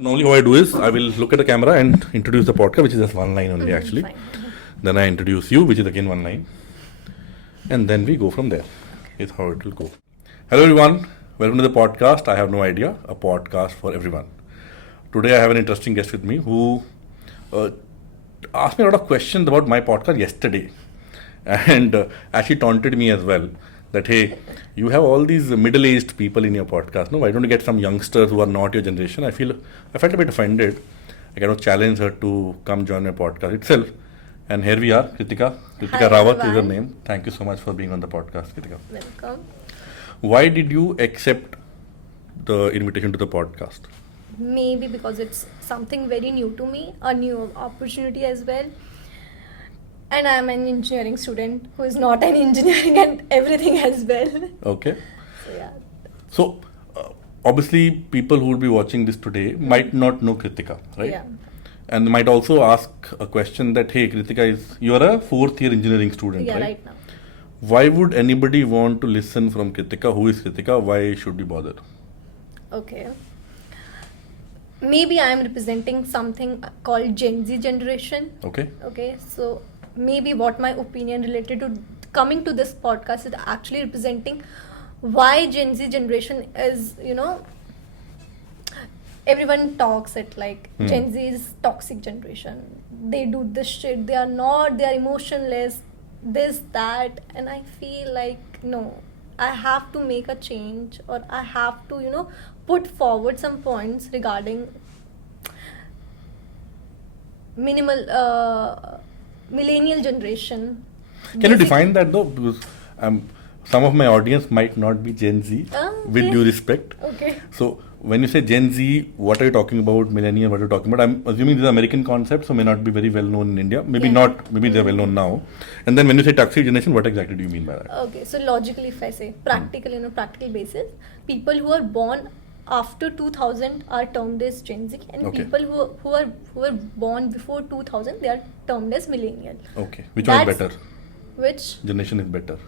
Normally how I do is I will look at the camera and introduce the podcast, which is just one line only actually. Fine. Then I introduce you, which is again one line. And then we go from there. Is how it will go. Hello everyone, welcome to the podcast. I have no idea, a podcast for everyone. Today I have an interesting guest with me who asked me a lot of questions about my podcast yesterday. And actually taunted me as well. That hey, you have all these middle-aged people in your podcast. No, why don't you get some youngsters who are not your generation? I felt a bit offended. I kind of challenged her to come join my podcast itself. And here we are, Kritika. Kritika Hi, Rawat is her everyone. name. Thank you so much for being on the podcast, Kritika. Welcome. Why did you accept the invitation to the podcast? Maybe because it's something very new to me, a new opportunity as well. And I'm an engineering student who is not an engineering and everything as well. Okay. So yeah. So, obviously, people who will be watching this today might not know Kritika, right? Yeah. And they might also ask a question that, hey, Kritika, you are a fourth year engineering student, Yeah, right? right now. Why would anybody want to listen from Kritika? Who is Kritika? Why should you bother? Okay. Maybe I'm representing something called Gen Z generation. Okay. Okay, so maybe what my opinion related to coming to this podcast is actually representing why Gen Z generation is, everyone talks it like Gen Z is toxic generation. They do this shit, they are emotionless, this, that, and I feel like no, I have to make a change or I have to, put forward some points regarding millennial generation. Can you define that though? Because some of my audience might not be Gen Z, with Okay. due respect. Okay. So, when you say Gen Z, what are you talking about? Millennial, what are you talking about? I'm assuming these are American concepts, so may not be very well known in India. Maybe Yeah. not, maybe they're well known now. And then when you say toxic generation, what exactly do you mean by that? Okay, so logically, if I say practical, practical basis, people who are born after 2000 are termed as Gen Z, and Okay. people who are born before 2000 they are termed as millennial. Okay. Which one is That's- better? Which Generation is better.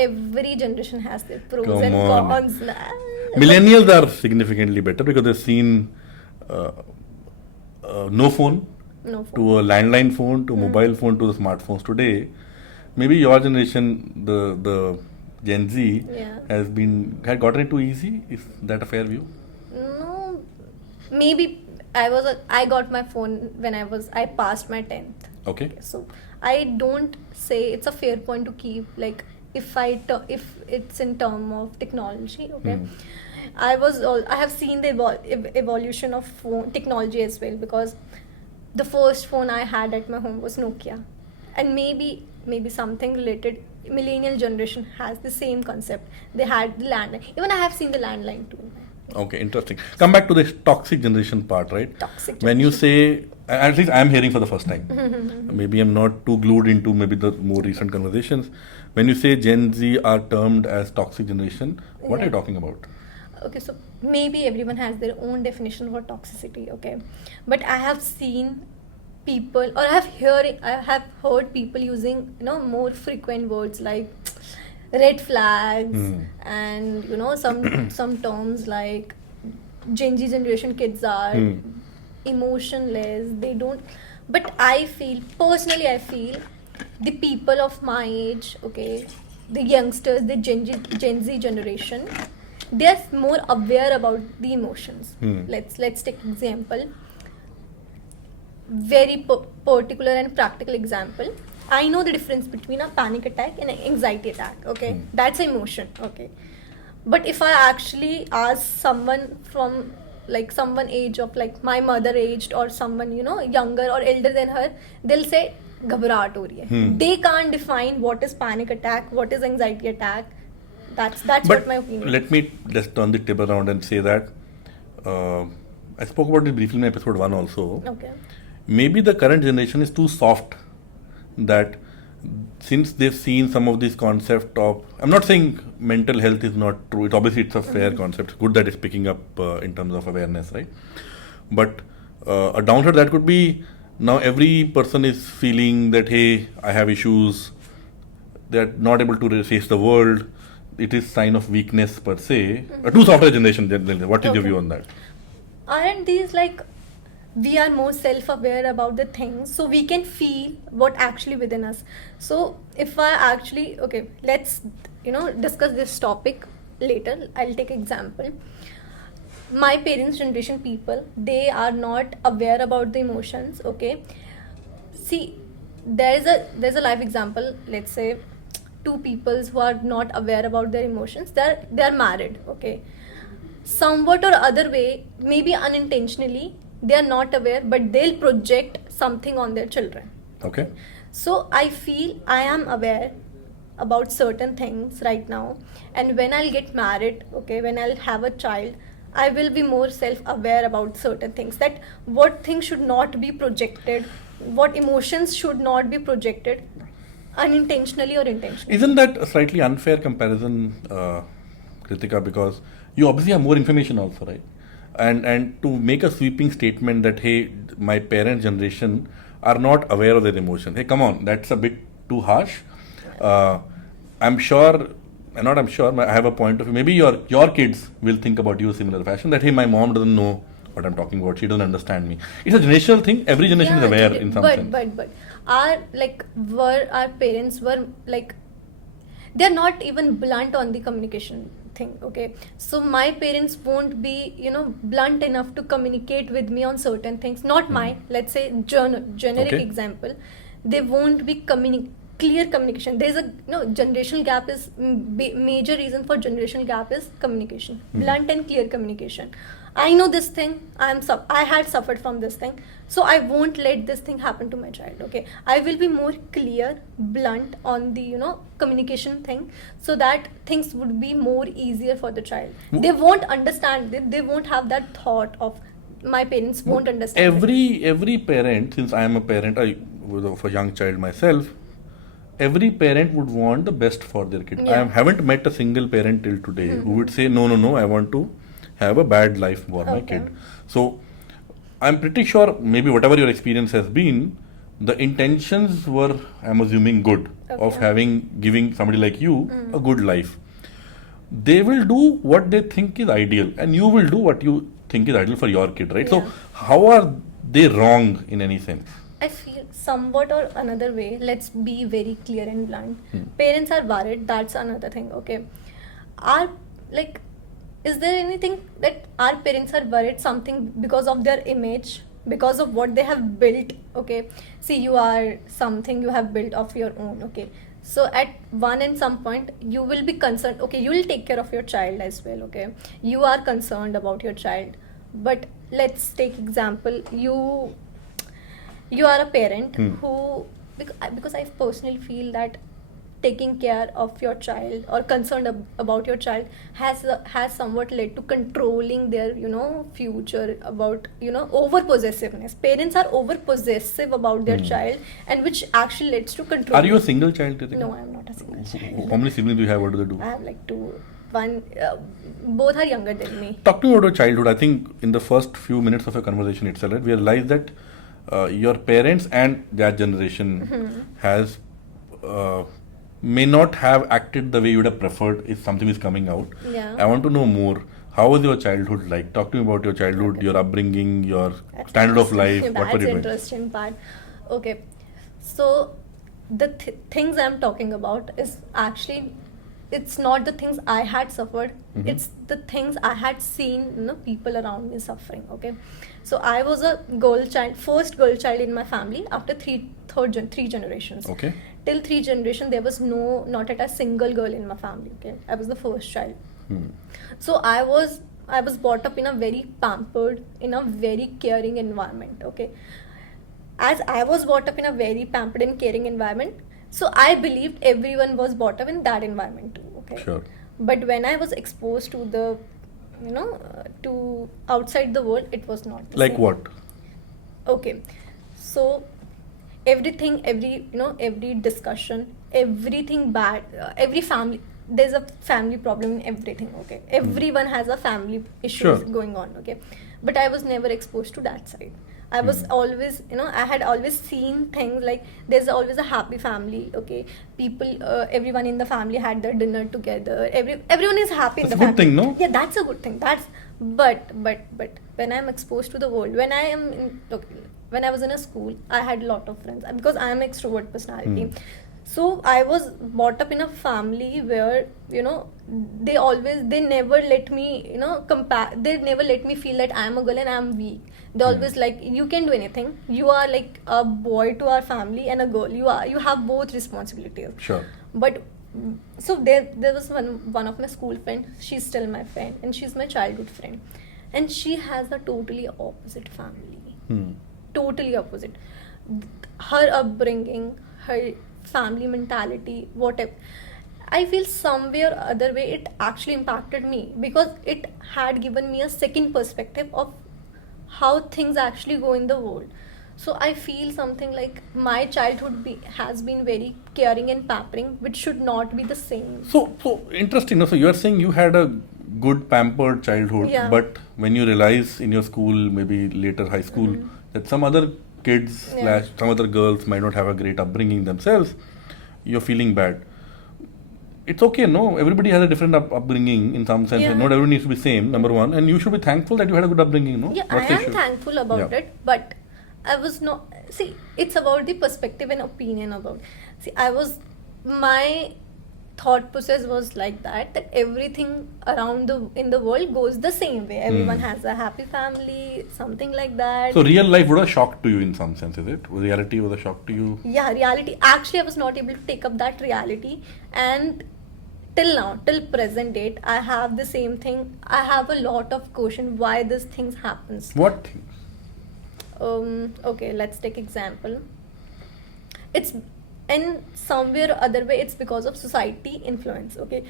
every generation has their pros Come and on. cons. Millennials are significantly better because they've seen no phone No to phone. a landline phone to a mobile phone to the smartphones today. Maybe your generation, the Gen Z, Yeah. had gotten it too easy. Is that a fair view? No, maybe I got my phone when I passed my 10th. Okay. So I don't say it's a fair point to keep like if it's in term of technology. Okay, I have seen the evolution of phone technology as well, because the first phone I had at my home was Nokia, and maybe something related. Millennial generation has the same concept. They had the landline. Even I have seen the landline too. Okay, interesting. Come back to this toxic generation part, right? Toxic When you generation. say, at least I'm hearing for the first time. Maybe I'm not too glued into maybe the more recent conversations. When you say Gen Z are termed as toxic generation, what are you Yeah. talking about? Okay, so maybe everyone has their own definition for toxicity, okay, but I have seen people, or I have heard people using more frequent words like red flags and some terms like Gen Z generation kids are emotionless, they don't, but I feel the people of my age, okay, the youngsters, the Gen Z generation, they are more aware about the emotions. Let's take example, very particular and practical example. I know the difference between a panic attack and an anxiety attack, okay, that's emotion, okay, but if I actually ask someone from like someone age of like my mother aged or someone younger or elder than her, they'll say घबराहट हो रही है. They can't define what is panic attack, what is anxiety attack. That's But what my opinion. let me just turn the table around and say that I spoke about this briefly in episode 1 also. Okay. Maybe the current generation is too soft, that since they've seen some of these concept of, I'm not saying mental health is not true, it's a fair concept, good that it's picking up in terms of awareness, right? But a downside that could be, now every person is feeling that hey, I have issues, they're not able to face the world, it is sign of weakness per se. A too soft a generation, what is your Okay. view on that? aren't these like we are more self-aware about the things, so we can feel what actually within us. So if I actually, okay, let's discuss this topic later. I'll take example. My parents' generation people, they are not aware about the emotions. Okay, see, there's a live example. Let's say two peoples who are not aware about their emotions. They're married. Okay, somewhat or other way, maybe unintentionally, they are not aware, but they'll project something on their children. Okay. So I feel I am aware about certain things right now, and when I'll get married, okay, when I'll have a child, I will be more self-aware about certain things, that what things should not be projected, what emotions should not be projected unintentionally or intentionally. Isn't that a slightly unfair comparison, Kritika? Because you obviously have more information also, right? And to make a sweeping statement that, hey, my parent generation are not aware of their emotions. Hey, come on, that's a bit too harsh. I'm sure, not I'm sure, I have a point of view. Maybe your kids will think about you similar fashion, that, hey, my mom doesn't know what I'm talking about. She doesn't understand me. It's a generational thing. Every generation is aware in some sense. But our parents were like, they're not even blunt on the communication thing. Okay, so my parents won't be blunt enough to communicate with me on certain things. Not my, let's say, generic Okay. example. They won't be clear communication. There's a generational gap is major reason for generational gap is communication. Blunt and clear communication. I know this thing. I had suffered from this thing, so I won't let this thing happen to my child. Okay, I will be more clear, blunt on the communication thing, so that things would be more easier for the child. They won't understand. They won't have that thought of my parents won't understand. Every parent, since I am a parent of a young child myself, every parent would want the best for their kid. Yeah. I haven't met a single parent till today who would say, no, I want to have a bad life for my Okay. kid. So I'm pretty sure maybe whatever your experience has been, the intentions were, I'm assuming, good, of giving somebody like you a good life. They will do what they think is ideal, and you will do what you think is ideal for your kid, right? Yeah. So how are they wrong in any sense? I feel somewhat or another way, let's be very clear and blunt. Parents are worried, that's another thing, okay? Is there anything that our parents are worried something because of their image, because of what they have built, okay? See, you are something you have built of your own, okay? So at one and some point, you will be concerned, okay, you will take care of your child as well, okay? You are concerned about your child. But let's take example, you are a parent who, because I personally feel that taking care of your child or concerned about your child has somewhat led to controlling their future, about over possessiveness. Parents are over possessive about their child, and which actually leads to control. Are you a single child, Kritika? No, I am not a single child. How many siblings do you have? What do they do? I have like one, both are younger than me. Talk to me about your childhood. I think in the first few minutes of your conversation itself, right, we realized that your parents and their generation has may not have acted the way you would have preferred if something is coming out. Yeah. I want to know more. How was your childhood like? Talk to me about your childhood, your upbringing, your standard of life. What were That's you doing? interesting part. Okay, so the things I'm talking about is actually, it's not the things I had suffered. It's the things I had seen, people around me suffering. Okay, so I was a first girl child in my family after three generations. Okay. Till 3 generations, there was not at a single girl in my family. Okay, I was the first child. So I was brought up in a very pampered, in a very caring environment. Okay, as I was brought up in a very pampered and caring environment, so I believed everyone was brought up in that environment too. Okay. Sure. But when I was exposed to the, to outside the world, it was not the Like same. what? Okay, so everything, every discussion, everything bad, every family, there's a family problem in everything. Okay, everyone has a family issues Sure. going on. Okay, but I was never exposed to that side. I was always, I had always seen things like there's always a happy family. Okay, people, everyone in the family had their dinner together. Everyone is happy in That's the a good family. thing, no? Yeah, that's a good thing. But when I'm exposed to the world, when I am when I was in a school, I had a lot of friends because I am an extrovert personality. So I was brought up in a family where they never let me compare. They never let me feel that I am a girl and I am weak. They always like, you can do anything. You are like a boy to our family and a girl. You have both responsibilities. Sure. But so there was one of my school friends. She's still my friend and she's my childhood friend, and she has a totally opposite family. Totally opposite. Her upbringing, her family mentality, whatever. I feel somewhere or other way it actually impacted me because it had given me a second perspective of how things actually go in the world. So I feel something like my childhood has been very caring and pampering, which should not be the same. So interesting. So you are saying you had a good pampered childhood, Yeah. but when you realize in your school, maybe later high school, that some other kids / some other girls might not have a great upbringing themselves, you're feeling bad. It's okay, no? Everybody has a different upbringing in some sense. Yeah. Not everyone needs to be same, number one. And you should be thankful that you had a good upbringing, no? Yeah, What's I the am issue? thankful about Yeah. it, but I was not. See, it's about the perspective and opinion about. See, my thought process was like that everything around in the world goes the same way. Everyone has a happy family, something like that. So real life was a shock to you in some sense, is it? Reality was a shock to you? Yeah, reality. Actually, I was not able to take up that reality, and till now, till present date, I have the same thing. I have a lot of question why these things happens. What things? Okay, let's take example. It's in somewhere or other way it's because of society influence. Okay,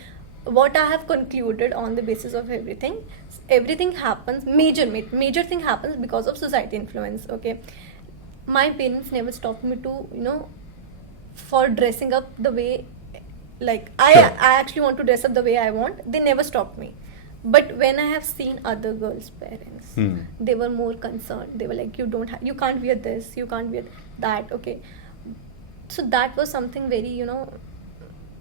what I have concluded on the basis of everything happens, major thing happens because of society influence. Okay, my parents never stopped me to for dressing up the way, like Sure. I actually want to dress up the way I want. They never stopped me. But when I have seen other girls' parents, they were more concerned. They were like, you can't wear this, you can't wear that. Okay, so that was something very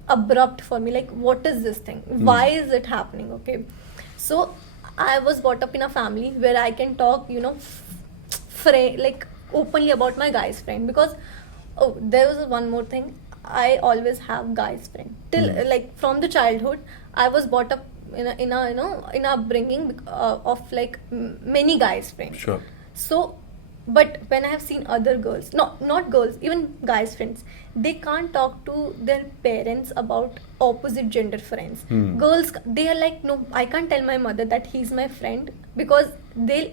abrupt for me. Like, what is this thing? Why is it happening? Okay, so I was brought up in a family where I can talk like openly about my guys friend, because there was one more thing. I always have guys friend till like from the childhood. I was brought up in a upbringing of like many guys friends. Sure. So, but when I have seen other girls, not girls, even guys friends, they can't talk to their parents about opposite gender friends. Girls, they are like, no, I can't tell my mother that he's my friend, because they'll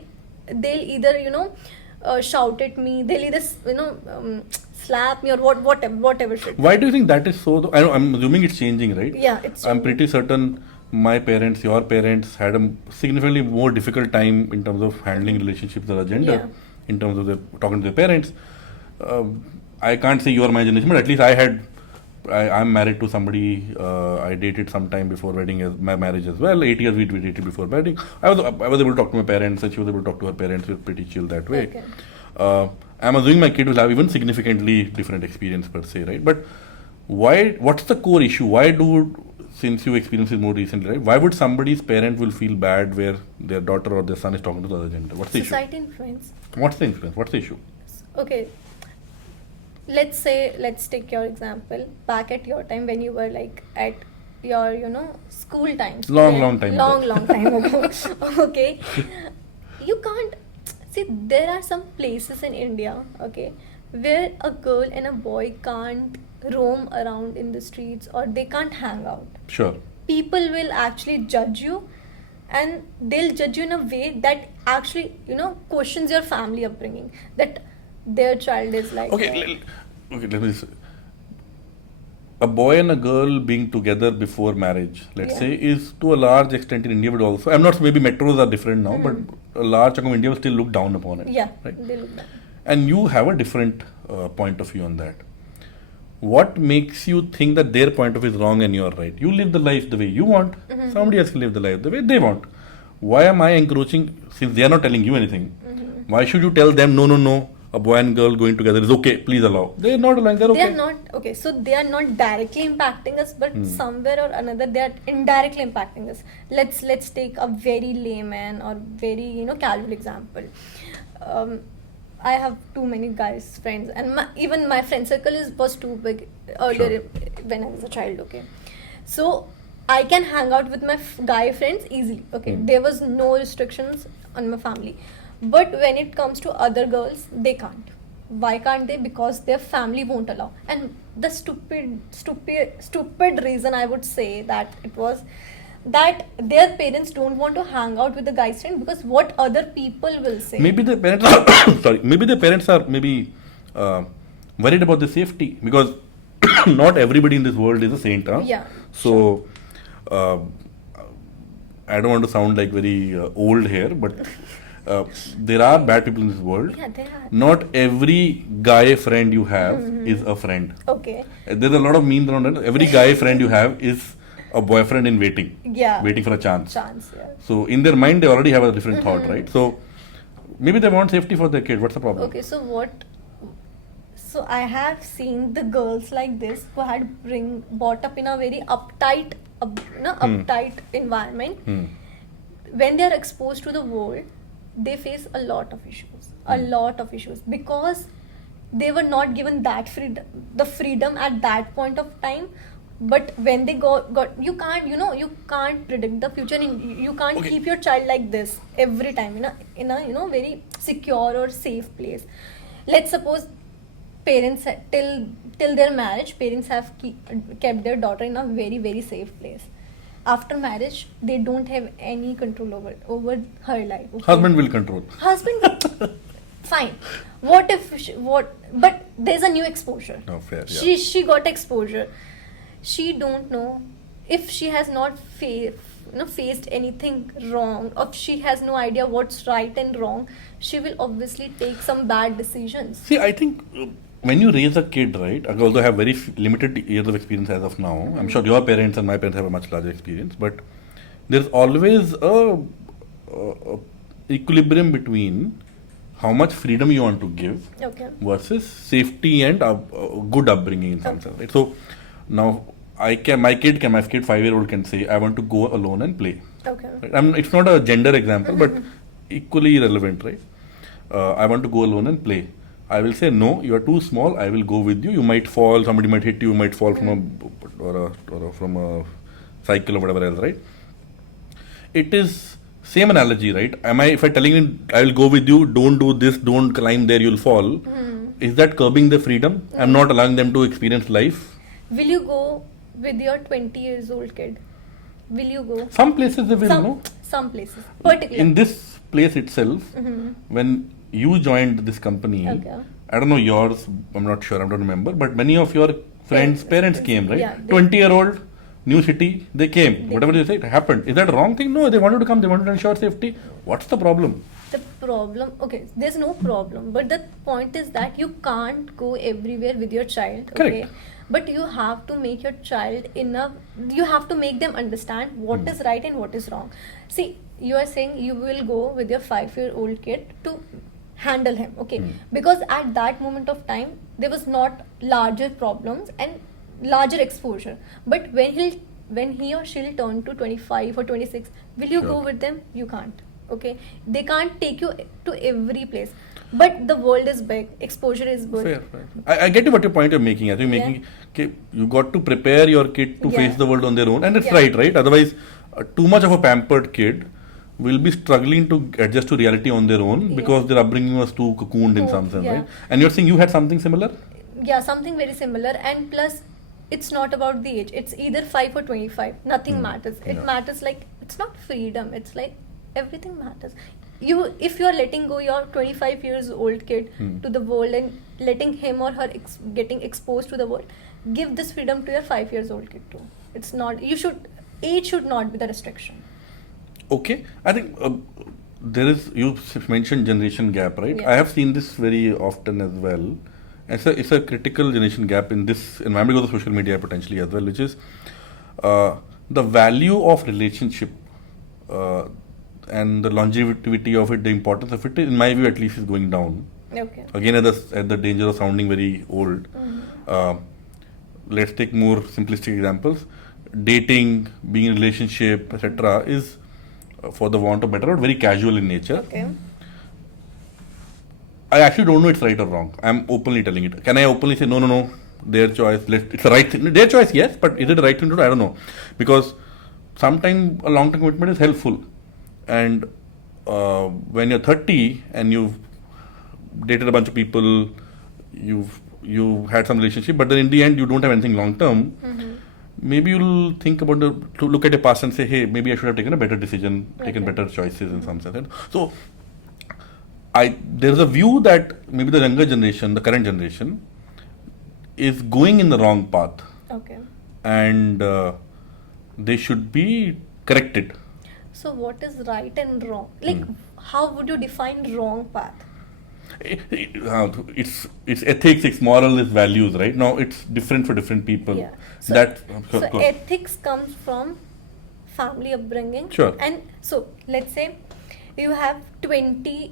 either shout at me, they'll either slap me or whatever shit. Why do you think that is so? I'm assuming it's changing, right? Yeah, it's I'm changing. pretty certain my parents, your parents had a significantly more difficult time in terms of handling relationships with other gender, Yeah. in terms of talking to their parents. I can't say you are my generation, but at least I'm married to somebody I dated sometime before my marriage as well. 8 years we dated before wedding. I was able to talk to my parents, and she was able to talk to her parents. We were pretty chill that way. Okay. I'm assuming my kid will have even significantly different experience per se, right? But what's the core issue? Since you experienced it more recently, right? Why would somebody's parent will feel bad where their daughter or their son is talking to the other gender? What's the Society influence. issue? What's the influence? What's the issue? Okay, let's take your example back at your time when you were like at your school times. Long time ago. Long time ago. Okay, you can't see, there are some places in India, okay, where a girl and a boy can't roam around in the streets, or they can't hang out. Sure. People will actually judge you, and they'll judge you in a way that actually questions your family upbringing, that their child is like Okay, let me say. A boy and a girl being together before marriage, let's Yeah. say, is to a large extent in India, but also, I'm not, maybe metros are different now, but a large chunk of India will still look down upon it. yeah, Right? they look down. And you have a different point of view on that. What makes you think that their point of view is wrong and you're right? You live the life the way you want. Somebody else can live the life the way they want. Why am I encroaching, since they are not telling you anything? Why should you tell them no, a boy and girl going together is okay, please allow? They're not allowing, they're okay. They are not okay. So they are not directly impacting us, but somewhere or another they are indirectly impacting us. Let's take a very layman or very casual example. I have too many guys friends, and even my friend circle was too big earlier when I was a child. Okay, so I can hang out with my guy friends easily. Okay, there was no restrictions on my family. But when it comes to other girls, they can't. Why can't they? Because their family won't allow. And the stupid reason I would say that it was that their parents don't want to hang out with the guy's friend because what other people will say. Maybe the parents are sorry. Maybe the parents are worried about the safety, because not everybody in this world is a saint. Huh? Yeah. So. I don't want to sound like very old here, but there are bad people in this world. Yeah, there are. Not every guy friend you have is a friend. Okay. There's a lot of memes around it. Every guy friend you have is a boyfriend in waiting. Yeah. Waiting for a chance. Yeah. So in their mind, they already have a different thought, right? So maybe they want safety for their kid. What's the problem? Okay, so what? So I have seen the girls like this who had brought up in a very uptight environment. When they are exposed to the world, they face a lot of issues, because they were not given that freedom at that point of time. But when they got you can't predict the future, and you can't keep your child like this every time in a very secure or safe place. Let's suppose parents till their marriage, parents have kept their daughter in a very, very safe place. After marriage, they don't have any control over her life. Okay? Husband will control. Fine. But there's a new exposure. Oh, fair. Yeah. She got exposure. She don't know if she has not faced anything wrong, or she has no idea what's right and wrong. She will obviously take some bad decisions. See, I think when you raise a kid, right, although I have very limited years of experience as of now, I'm sure your parents and my parents have a much larger experience, but there's always a equilibrium between how much freedom you want to give versus safety and good upbringing in some sense, right? So now my 5-year-old can say, I want to go alone and play. Okay. Right? It's not a gender example, but equally relevant, right? I want to go alone and play. I will say, no, you are too small, I will go with you. You might fall, somebody might hit you, you might fall from a cycle or whatever else, right? It is same analogy, right? If I'm telling you, I will go with you, don't do this, don't climb there, you'll fall. Is that curbing their freedom? I'm not allowing them to experience life. Will you go with your 20 years old kid? Will you go? Some places they will, no? Some places. Particularly. In this place itself, when you joined this company, I don't know yours, I'm not sure, I don't remember, but many of your friends' parents came, right? Yeah, 20-year-old, new city, they came. Whatever you say, it happened. Is that a wrong thing? No, they wanted to come, they wanted to ensure safety. What's the problem? The problem, there's no problem, but the point is that you can't go everywhere with your child. Correct. But you have to make your child you have to make them understand what is right and what is wrong. See, you are saying you will go with your 5-year-old kid to handle him, because at that moment of time there was not larger problems and larger exposure. But when he or she will turn to 25 or 26, will you go with them? You can't. They can't take you to every place. But the world is big, exposure is good. Fair. I get what your point you're making. I think you got to prepare your kid to face the world on their own, and it's right? Otherwise, too much of a pampered kid will be struggling to adjust to reality on their own because their upbringing was too cocooned in some sense, right? And you're saying you had something similar? Yeah, something very similar. And plus, it's not about the age. It's either 5 or 25. Nothing matters. It matters it's not freedom. It's everything matters. If you are letting go your 25 years old kid to the world and letting him or her getting exposed to the world, give this freedom to your 5 years old kid too. It's not. Age should not be the restriction. Okay, I think you mentioned generation gap, right? I have seen this very often as well. It's a critical generation gap in this environment because of social media potentially as well, which is the value of relationship and the longevity of it, the importance of it, in my view at least, is going down. Okay. Again, at the danger of sounding very old, let's take more simplistic examples. Dating, being in a relationship, etc., is, for the want of better word, very casual in nature. Okay. I actually don't know it's right or wrong. I'm openly telling it. Can I openly say no, their choice, it's the right thing? Their choice, yes, but is it the right thing to do? I don't know. Because sometimes a long-term commitment is helpful. And when you're 30 and you've dated a bunch of people, you've had some relationship, but then in the end you don't have anything long-term, maybe you'll think about to look at your past and say, hey, maybe I should have taken a better decision, taken better choices in some sense. So there's a view that maybe the younger generation, the current generation, is going in the wrong path. Okay. And they should be corrected. So what is right and wrong? Like, how would you define wrong path? It's ethics, it's moral, it's values, right? Now it's different for different people. Yeah. So, ethics comes from family upbringing. Sure. And so let's say you have 20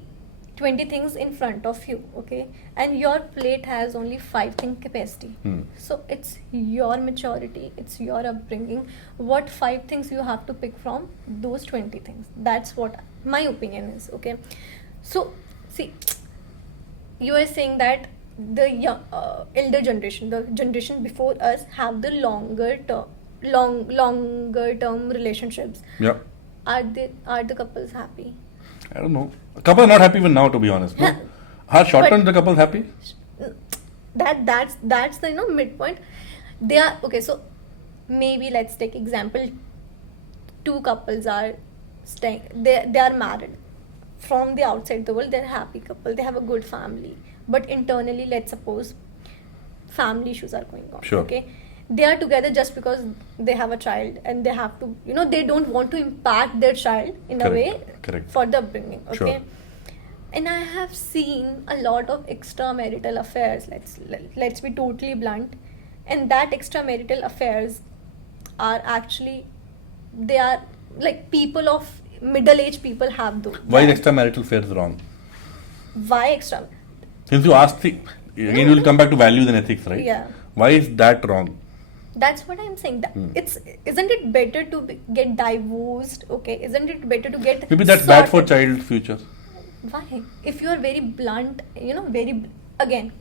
things in front of you, okay, and your plate has only 5 thing capacity. So it's your maturity, it's your upbringing, what 5 things you have to pick from those 20 things. That's what my opinion is. Okay, so see, you are saying that the elder generation, the generation before us, have the longer term relationships. Yeah. Are the couples happy? I don't know. A couple are not happy even now, to be honest. No? Are short-term the couples happy? That's the midpoint. They are okay. So maybe let's take example. 2 couples are staying. They are married. From the outside the world, they're a happy couple. They have a good family. But internally, let's suppose family issues are going on. Sure. Okay. They are together just because they have a child and they have to, they don't want to impact their child in a way for the upbringing. Okay. Sure. And I have seen a lot of extramarital affairs. Let's be totally blunt. And that extramarital affairs are actually, they are like people of middle-aged people have those. Why is extramarital affairs wrong? Why extra? Since you asked, again you will come back to values and ethics, right? Yeah. Why is that wrong? That's what I'm saying. Isn't it better to get divorced? Okay, isn't it better to get? Maybe that's bad for child future. Why? If you are very blunt, very again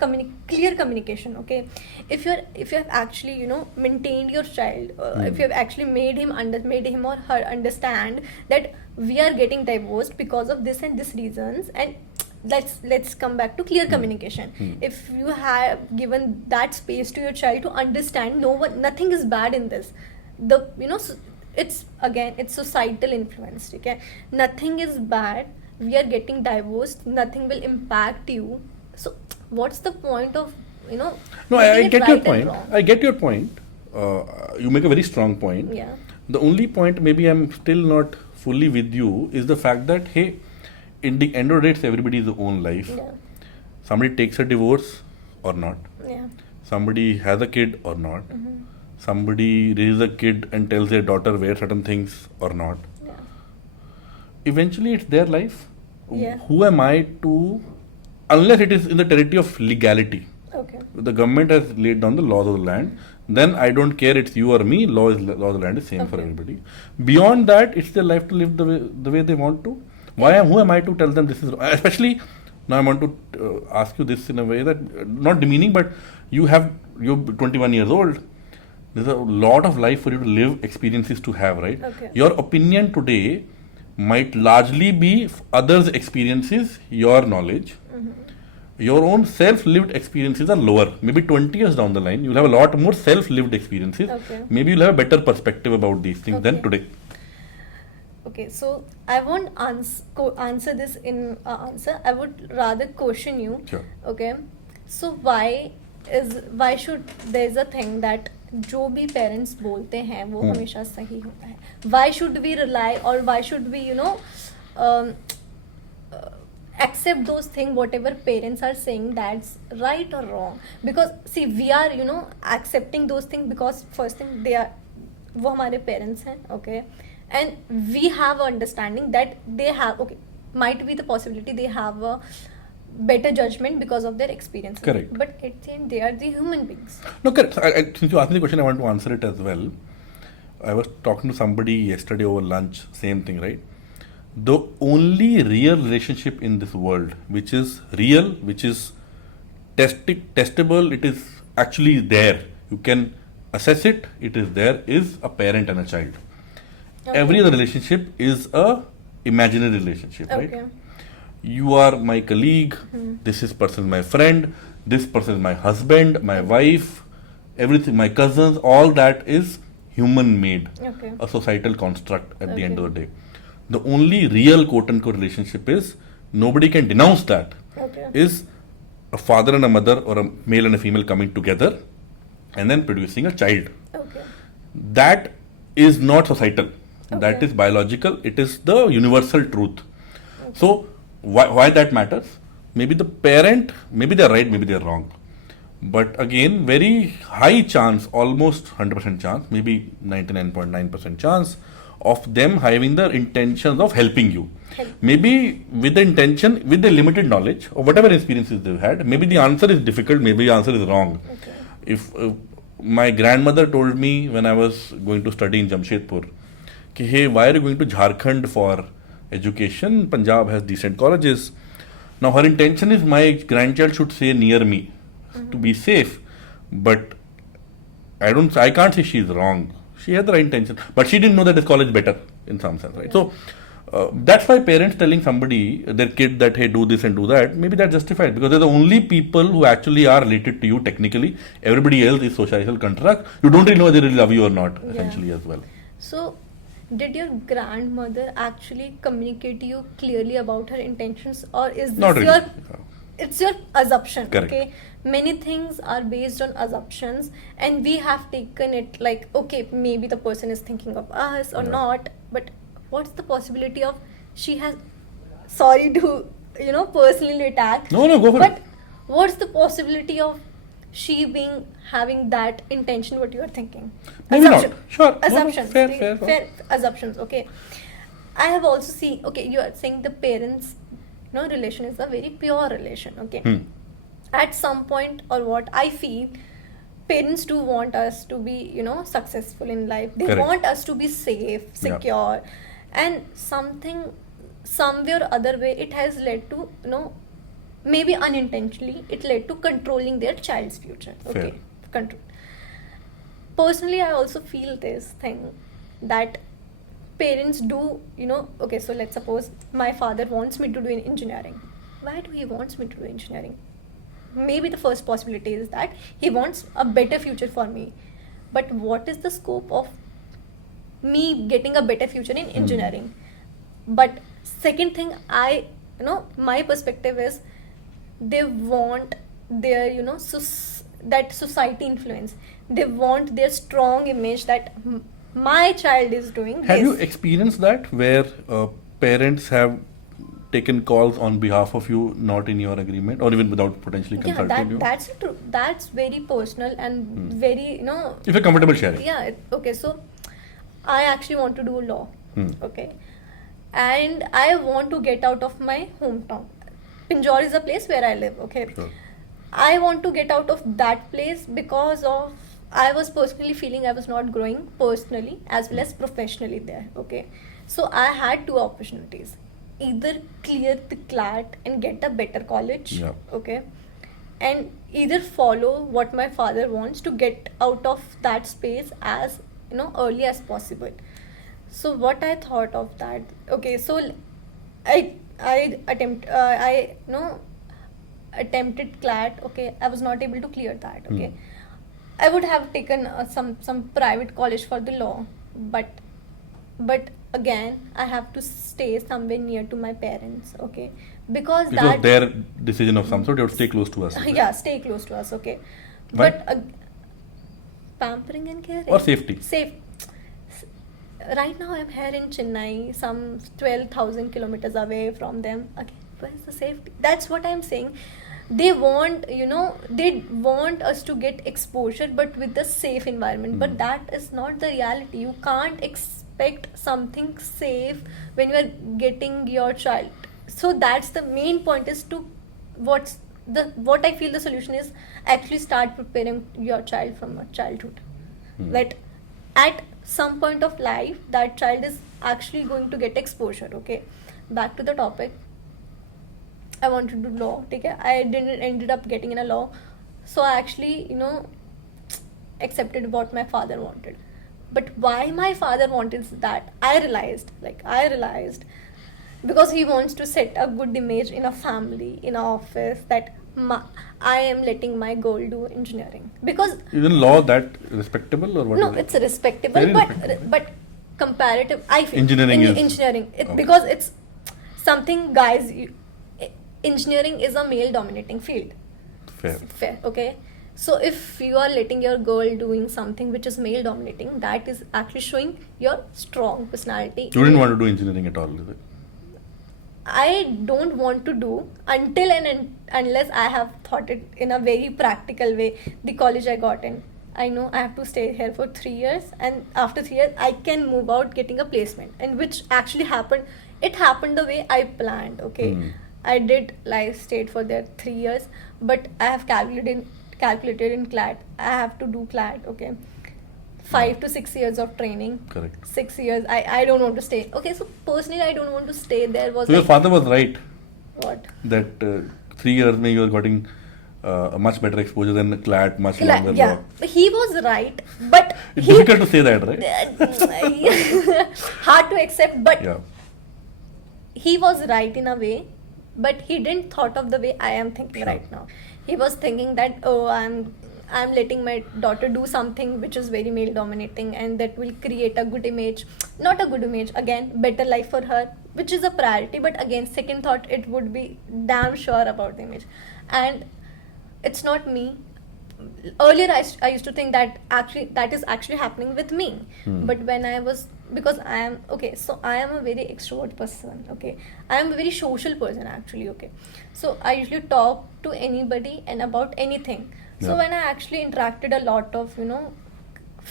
clear communication. Okay, if you have actually maintained your child, if you have actually made him or her understand that we are getting divorced because of this and this reasons, and let's come back to clear communication. If you have given that space to your child to understand nothing is bad in this, it's societal influence. Okay, nothing is bad, we are getting divorced, nothing will impact you. So what's the point of No, I get your point. I get your point. You make a very strong point. Yeah. The only point maybe I'm still not fully with you is the fact that, hey, in the end of the day, it's everybody's own life. Yeah. Somebody takes a divorce or not. Yeah. Somebody has a kid or not. Somebody raises a kid and tells their daughter wear certain things or not. Yeah. Eventually, it's their life. Yeah. Who am I to, unless it is in the territory of legality. Okay. The government has laid down the laws of the land. Then I don't care, it's you or me, law of the land is same for everybody. Beyond that, it's their life to live the way they want to. Who am I to tell them this is wrong? Especially, now I want to ask you this in a way that, not demeaning, but you're 21 years old. There's a lot of life for you to live, experiences to have, right? Okay. Your opinion today might largely be others' experiences, your knowledge. Your own self-lived experiences are lower. Maybe 20 years down the line, you'll have a lot more self-lived experiences. Okay. Maybe you'll have a better perspective about these things than today. Okay, so I won't answer this in answer. I would rather question you. Sure. Okay, so why should there's a thing that जो भी parents बोलते हैं वो हमेशा सही होता है? Why should we rely or why should we accept those things whatever parents are saying that's right or wrong? Because see, we are accepting those things because first thing वो हमारे parents हैं, okay, and we have a understanding that they have, okay, might be the possibility they have a better judgment because of their experience. Correct. But at the end, they are the human beings. No, correct. Since you asked me the question, I want to answer it as well. I was talking to somebody yesterday over lunch, same thing, right? The only real relationship in this world, which is real, which is testable, it is actually there. You can assess it, it is there, is a parent and a child. Okay. Every other relationship is a imaginary relationship, right? Okay. You are my colleague, this is person my friend, this person is my husband, my wife, everything, my cousins, all that is human made, Okay. a societal construct at the end Okay. of the day. The only real quote unquote relationship is, nobody can denounce that, Okay. is a father and a mother or a male and a female coming together and then producing a child. Okay. That is not societal, that Okay. is biological, it is the universal truth. So why that matters? Maybe the parent, maybe they're right, maybe they're wrong, but again, very high chance, almost 100% chance, maybe 99.9% chance of them having the intentions of helping you. Maybe with the intention, with the limited knowledge or whatever experiences they've had, maybe the answer is difficult, maybe the answer is wrong. Okay. If my grandmother told me when I was going to study in Jamshedpur, ki, hey, why are you going to Jharkhand for education? Punjab has decent colleges. Now her intention is my grandchild should stay near me to be safe, but I can't say she's wrong. She had the right intention, but she didn't know that this college better in some sense, right? So that's why parents telling somebody, their kid, that hey, do this and do that, maybe that's justified because they're the only people who actually are related to you technically. Everybody else is social construct. You don't really know whether they really love you or not, essentially, as well. So, did your grandmother actually communicate to you clearly about her intentions, or is this Not really. your it's your assumption? Correct. Okay, many things are based on assumptions, and we have taken it like, okay, maybe the person is thinking of us or Yeah. not, but what's the possibility of she has, sorry to personally attack, No, go for but it. what's the possibility of she being having that intention what you are thinking? Maybe not. Sure. No, Assumptions. fair. Assumptions. Okay. I have also seen. Okay, you are saying the parents, relation is a very pure relation. Okay. At some point, or what I feel, parents do want us to be, successful in life. They Correct. want us to be safe, Yeah. secure, and somewhere or other way, it has led to, maybe unintentionally, it led to controlling their child's future. Okay. Fair. Control. Personally, I also feel this thing that parents do, okay, so let's suppose my father wants me to do engineering. Why do he wants me to do engineering? Maybe the first possibility is that he wants a better future for me. But what is the scope of me getting a better future in engineering? But second thing, my perspective is they want their, that society influence. They want their strong image that my child is doing Have this. you experienced that where parents have taken calls on behalf of you, not in your agreement, or even without potentially consulting you? That's true. That's very personal and very, If you're comfortable sharing. yeah, okay, so I actually want to do law. Okay. And I want to get out of my hometown. Pinjore is a place where I live, okay. Sure. I want to get out of that place because of I was personally feeling I was not growing personally as well as professionally there, okay. So I had two opportunities. Either clear the CLAT and get a better college, Yeah. okay, and either follow what my father wants to get out of that space as early as possible. So what I thought of that, okay, so I attempted CLAT, okay, I was not able to clear that, okay. I would have taken some private college for the law, but again I have to stay somewhere near to my parents, okay, because It that was their decision of some sort. You have to stay close to us. yeah, stay close to us, okay. Why? But pampering and care Or safety. safe. Right now I'm here in Chennai, some 12,000 kilometers away from them. Okay, where's the safety? That's what I'm saying. They want, they want us to get exposure, but with the safe environment. But that is not the reality. You can't expect something safe when you are getting your child. So that's the main point, is to what I feel the solution is, actually start preparing your child from a childhood. That at some point of life that child is actually going to get exposure. Okay, back to the topic. I wanted to do law. Okay, I didn't ended up getting in a law, so I actually accepted what my father wanted. But why my father wanted that, I realized because he wants to set a good image in a family, in a office, that I am letting my girl do engineering. Because isn't law that respectable or what? no, it's respectable, Very but respectable. but comparative, I feel Engineering is- engineering Okay. because it's something, guys. Engineering is a male dominating field. Fair. Okay, so if you are letting your girl doing something which is male dominating, that is actually showing your strong personality. You didn't want to do engineering at all, is it? I don't want to do until and unless I have thought it in a very practical way. The college I got in, I know I have to stay here for 3 years, and after 3 years I can move out getting a placement, and which actually happened. It happened the way I planned. Okay, I did stayed for there 3 years, but I have calculated in CLAT. I have to do CLAT. Okay, 5 to 6 years of training. Correct. 6 years. I don't want to stay. Okay, so personally I don't want to stay there. Was So your father was right what? that 3 years mein you are getting a much better exposure than CLAT, much longer Yeah, law. he was right, but It's he difficult to say that, right? hard to accept, but Yeah. he was right in a way, but he didn't thought of the way I am thinking Sure. right now. He was thinking that, oh, I'm letting my daughter do something which is very male dominating, and that will create a good image. Not a good image, again, better life for her, which is a priority, but again, second thought, it would be damn sure about the image. And it's not me. Earlier I used to think that that is actually happening with me. But when I was, because I am okay, so I am a very extrovert person. Okay, I am a very social person actually. Okay, so I usually talk to anybody and about anything. So Yeah. when I actually interacted a lot of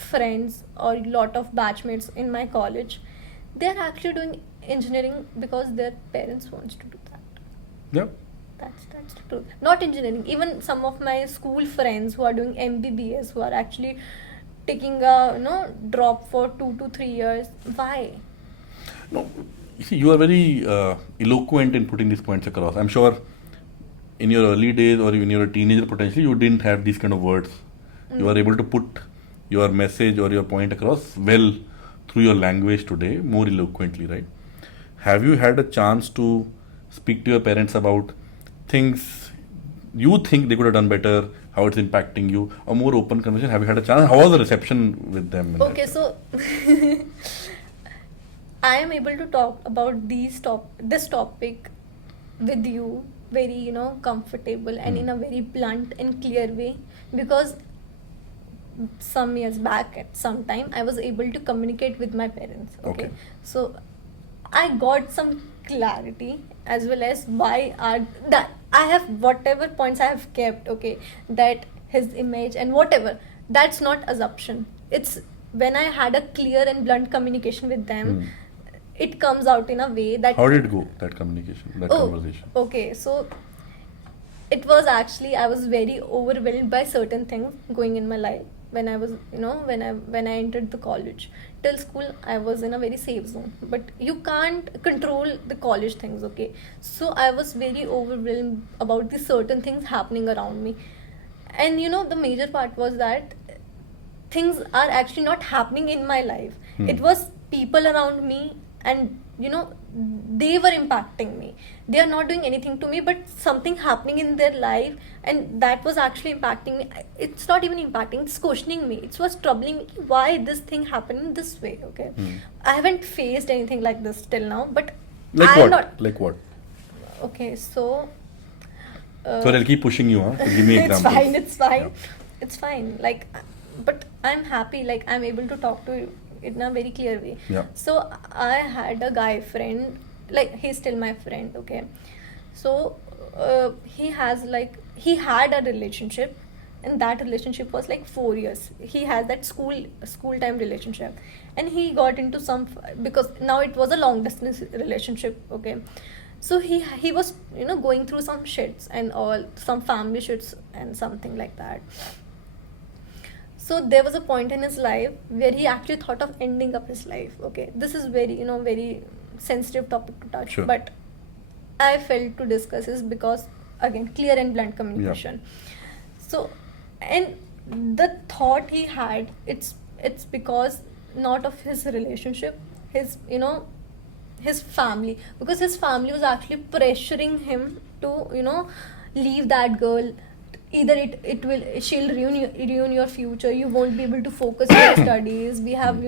friends or a lot of batchmates in my college, they are actually doing engineering because their parents wants to do that. Yeah. That's the truth. Not engineering. Even some of my school friends who are doing MBBS, who are actually taking a drop for 2 to 3 years. Why? No, you see, you are very eloquent in putting these points across. I'm sure in your early days or when you were a teenager, potentially, you didn't have these kind of words. You are able to put your message or your point across well through your language today, more eloquently, right? Have you had a chance to speak to your parents about things you think they could have done better, how it's impacting you, a more open conversation? Have you had a chance? How was the reception with them? Okay, so I am able to talk about this topic with you very comfortable and in a very blunt and clear way, because some years back at some time I was able to communicate with my parents. Okay. So I got some clarity, as well as why that I have whatever points I have kept. Okay, that his image and whatever, that's not assumption. It's when I had a clear and blunt communication with them, it comes out in a way that. How did it go, that communication, that conversation? Okay, so it was actually, I was very overwhelmed by certain things going in my life when I was when I entered the college. Till school I was in a very safe zone, but you can't control the college things. Okay, so I was very overwhelmed about the certain things happening around me, and the major part was that things are actually not happening in my life. It was people around me, and they were impacting me. They are not doing anything to me, but something happening in their life, and that was actually impacting me. It's not even impacting, it's questioning me. It was troubling me, why this thing happened in this way. Okay, I haven't faced anything like this till now, but Like what? Okay, so Sorry, I'll keep pushing you, huh? So give me examples. it's fine. Yeah. It's fine. Like, but I'm happy. Like, I'm able to talk to you in a very clear way. Yeah. So I had a guy friend. Like, he's still my friend. Okay. So he had a relationship and that relationship was like 4 years. He has that school time relationship, and he got into some, because now it was a long distance relationship, okay. So he was going through some shits and all, some family shits and something like that. So there was a point in his life where he actually thought of ending up his life, okay. This is very very sensitive topic to touch, Sure. but I felt to discuss is because, again, clear and blunt communication. So, and the thought he had, it's because not of his relationship, his his family, because his family was actually pressuring him to leave that girl. Either she'll ruin your future, you won't be able to focus on your studies. We have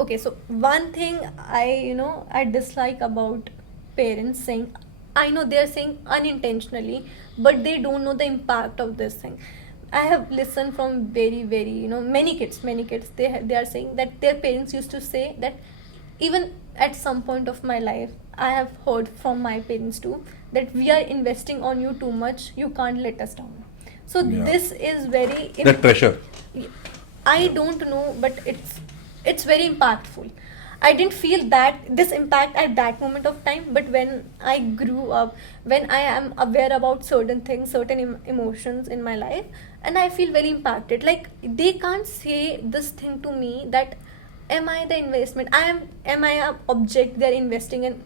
okay, so one thing I dislike about parents saying, I know they're saying unintentionally, but they don't know the impact of this thing. I have listened from very many kids, they are saying that their parents used to say that, even at some point of my life I have heard from my parents too, that we are investing on you too much, you can't let us down. So this is very that pressure. I don't know, but it's very impactful. I didn't feel that this impact at that moment of time, but when I grew up, when I am aware about certain things, certain emotions in my life, and I feel very impacted. Like, they can't say this thing to me that, am I the investment? Am I a object they're investing in?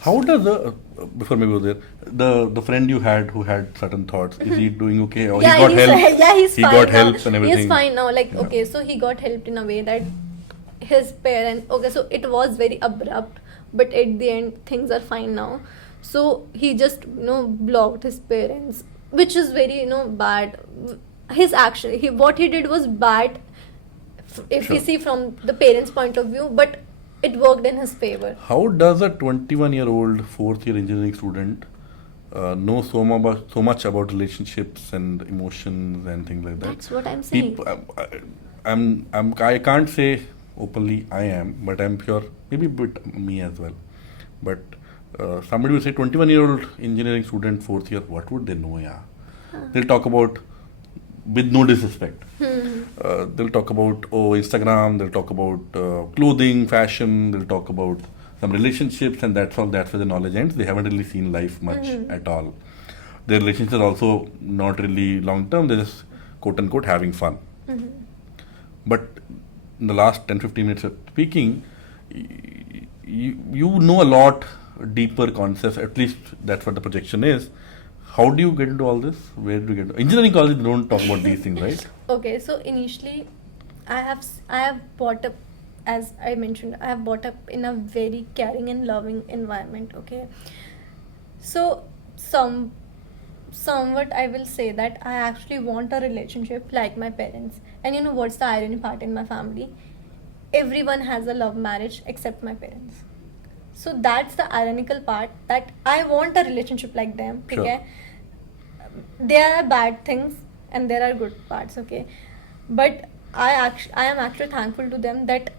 How does before we go there, the friend you had who had certain thoughts, is he doing okay, or Yeah, he got help? yeah, he's he fine got now. help and everything. He's fine now. Like, Yeah. okay, so he got helped in a way that his parents, okay, so it was very abrupt, but at the end things are fine now. So he just blocked his parents, which is very bad. His action, what he did was bad, if you Sure. see from the parents' point of view, but it worked in his favor. How does a 21-year-old fourth-year engineering student know so much about relationships and emotions and things like that? That's what I'm saying. I can't say openly I am, but I'm sure maybe a bit me as well. But somebody will say 21-year-old engineering student, fourth year, what would they know? Yeah, they'll talk about, with no disrespect. They'll talk about Instagram. They'll talk about clothing, fashion. They'll talk about some relationships, and that's all. That's where the knowledge ends. They haven't really seen life much at all. Their relationships are also not really long term. They're just quote unquote having fun. But in the last 10-15 minutes of speaking, you know a lot deeper concepts. At least that's what the projection is. How do you get into all this? Where do you get into? Engineering colleges don't talk about these things, right? Okay, so initially, I have brought up, as I mentioned, I have brought up in a very caring and loving environment. Okay, so somewhat I will say that I actually want a relationship like my parents. And you know what's the irony part in my family? Everyone has a love marriage except my parents. So that's the ironical part, that I want a relationship like them. Sure. Okay, there are bad things and there are good parts. Okay, but I am actually thankful to them that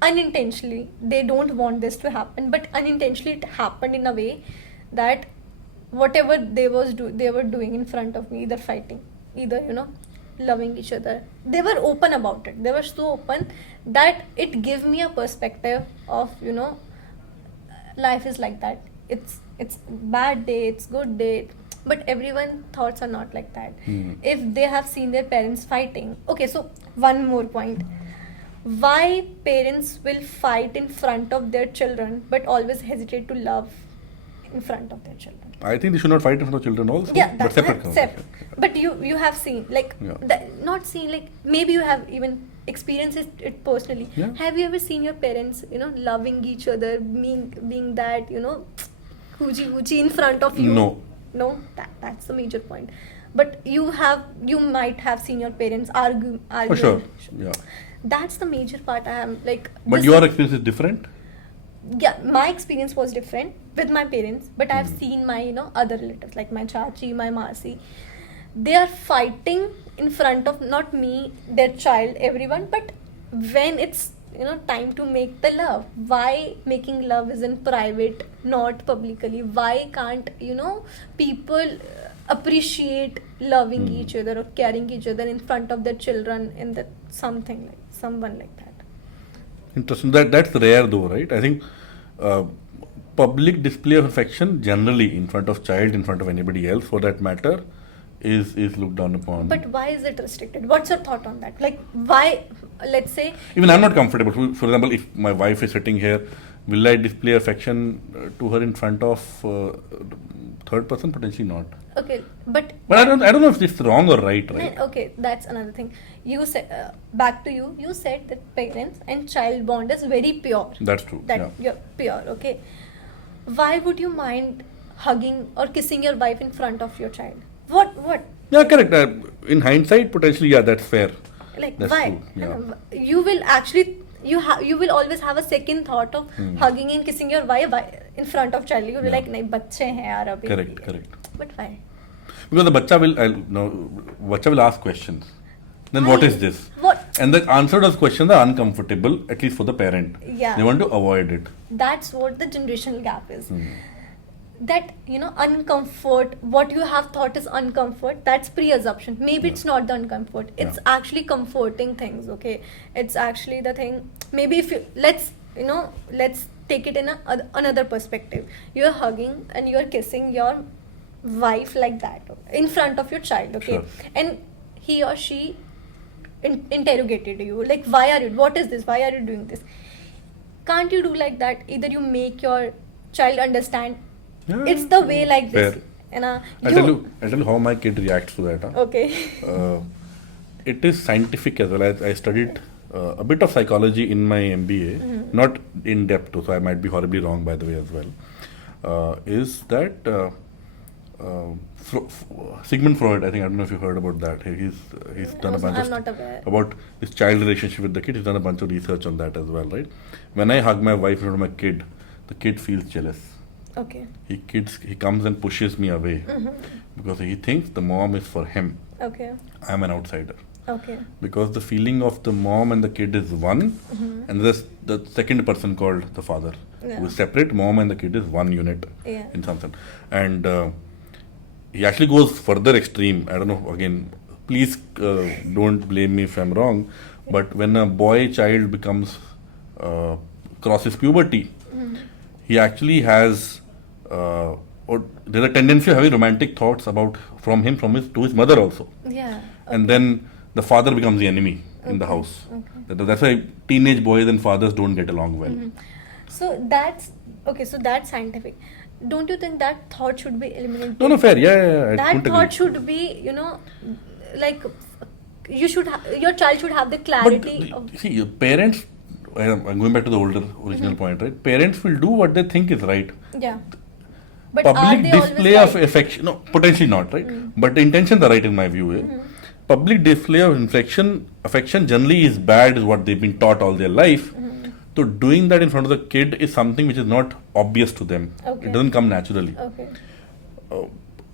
unintentionally they don't want this to happen, but unintentionally it happened in a way that whatever they were doing in front of me, either fighting, either loving each other, they were open about it. They were so open that it gave me a perspective of life is like that. It's bad day, it's good day, but everyone thoughts are not like that. If they have seen their parents fighting, okay, so one more point, why parents will fight in front of their children but always hesitate to love in front of their children? I think they should not fight in front of children also. Yeah, but that's separate. separate. But you have seen, like, Yeah. not seen, like, maybe you have even experienced it personally. Yeah. Have you ever seen your parents loving each other, being that hoochie in front of you? No, that's the major point. But you might have seen your parents argue. For sure. Yeah. That's the major part. I am like. But your experience is different? Yeah, my experience was different with my parents, but I've seen my other relatives, like my chachi, my masi. They are fighting in front of not me, their child, everyone, but when it's time to make the love, why making love is in private, not publicly? Why can't people appreciate loving each other or caring each other in front of their children in that someone like that. Interesting. That's rare though, right? I think public display of affection generally in front of child, in front of anybody else for that matter, is looked down upon. But why is it restricted? What's your thought on that? Like, why, let's say... Even I'm not comfortable. For example, if my wife is sitting here, will I display affection to her in front of third person? Potentially not. Okay, but I don't know if it's wrong or right. Okay, that's another thing. You said, back to you, you said that parents and child bond is very pure. That's true. That you're pure, okay. Why would you mind hugging or kissing your wife in front of your child? What? Yeah, correct. In hindsight, potentially, yeah, that's fair. Like, that's why? True. Yeah. You will actually, you will always have a second thought of hugging and kissing your wife in front of child. You will be like, nahi, bacche hain yaar abhi. Correct. But why? Because the bacha will ask questions. Then what is this? What? And the answer to those questions are uncomfortable, at least for the parent. Yeah. They want to avoid it. That's what the generational gap is. That, uncomfort, what you have thought is uncomfort, that's pre-assumption. Maybe it's not the uncomfort. It's actually comforting things, okay? It's actually the thing. Maybe if you, let's take it in another perspective. You're hugging and you're kissing your wife like that in front of your child, okay? Sure. And he or she interrogated you, like, what is this? Why are you doing this? Can't you do like that? Either you make your child understand it's the way like this. I'll tell you how my kid reacts to that. Okay. It is scientific as well. I studied a bit of psychology in my MBA, not in depth, so I might be horribly wrong by the way as well. Is that Sigmund Freud? I don't know if you heard about that. He's done a bunch about his child relationship with the kid. He's done a bunch of research on that as well, right? When I hug my wife in front of my kid, the kid feels jealous. Okay. He comes and pushes me away because he thinks the mom is for him. Okay. I'm an outsider. Okay. Because the feeling of the mom and the kid is one, and there's the second person called the father, who is separate. Mom and the kid is one unit in some sense. And he actually goes further extreme. I don't know, again, please don't blame me if I'm wrong, but when a boy child crosses puberty, he actually has or there's a tendency of having romantic thoughts from him to his mother also. Yeah. Okay. And then the father becomes the enemy in the house. Okay. That's why teenage boys and fathers don't get along well. So that's scientific. Don't you think that thought should be eliminated? No, fair. Yeah. That thought should be, like your child should have the clarity. See, parents. I'm going back to the original point, right? Parents will do what they think is right. Yeah. But public display of affection, no, potentially not, right? But the intentions are right in my view. Public display of affection generally is bad, is what they've been taught all their life. So doing that in front of the kid is something which is not obvious to them. Okay. It doesn't come naturally. Okay.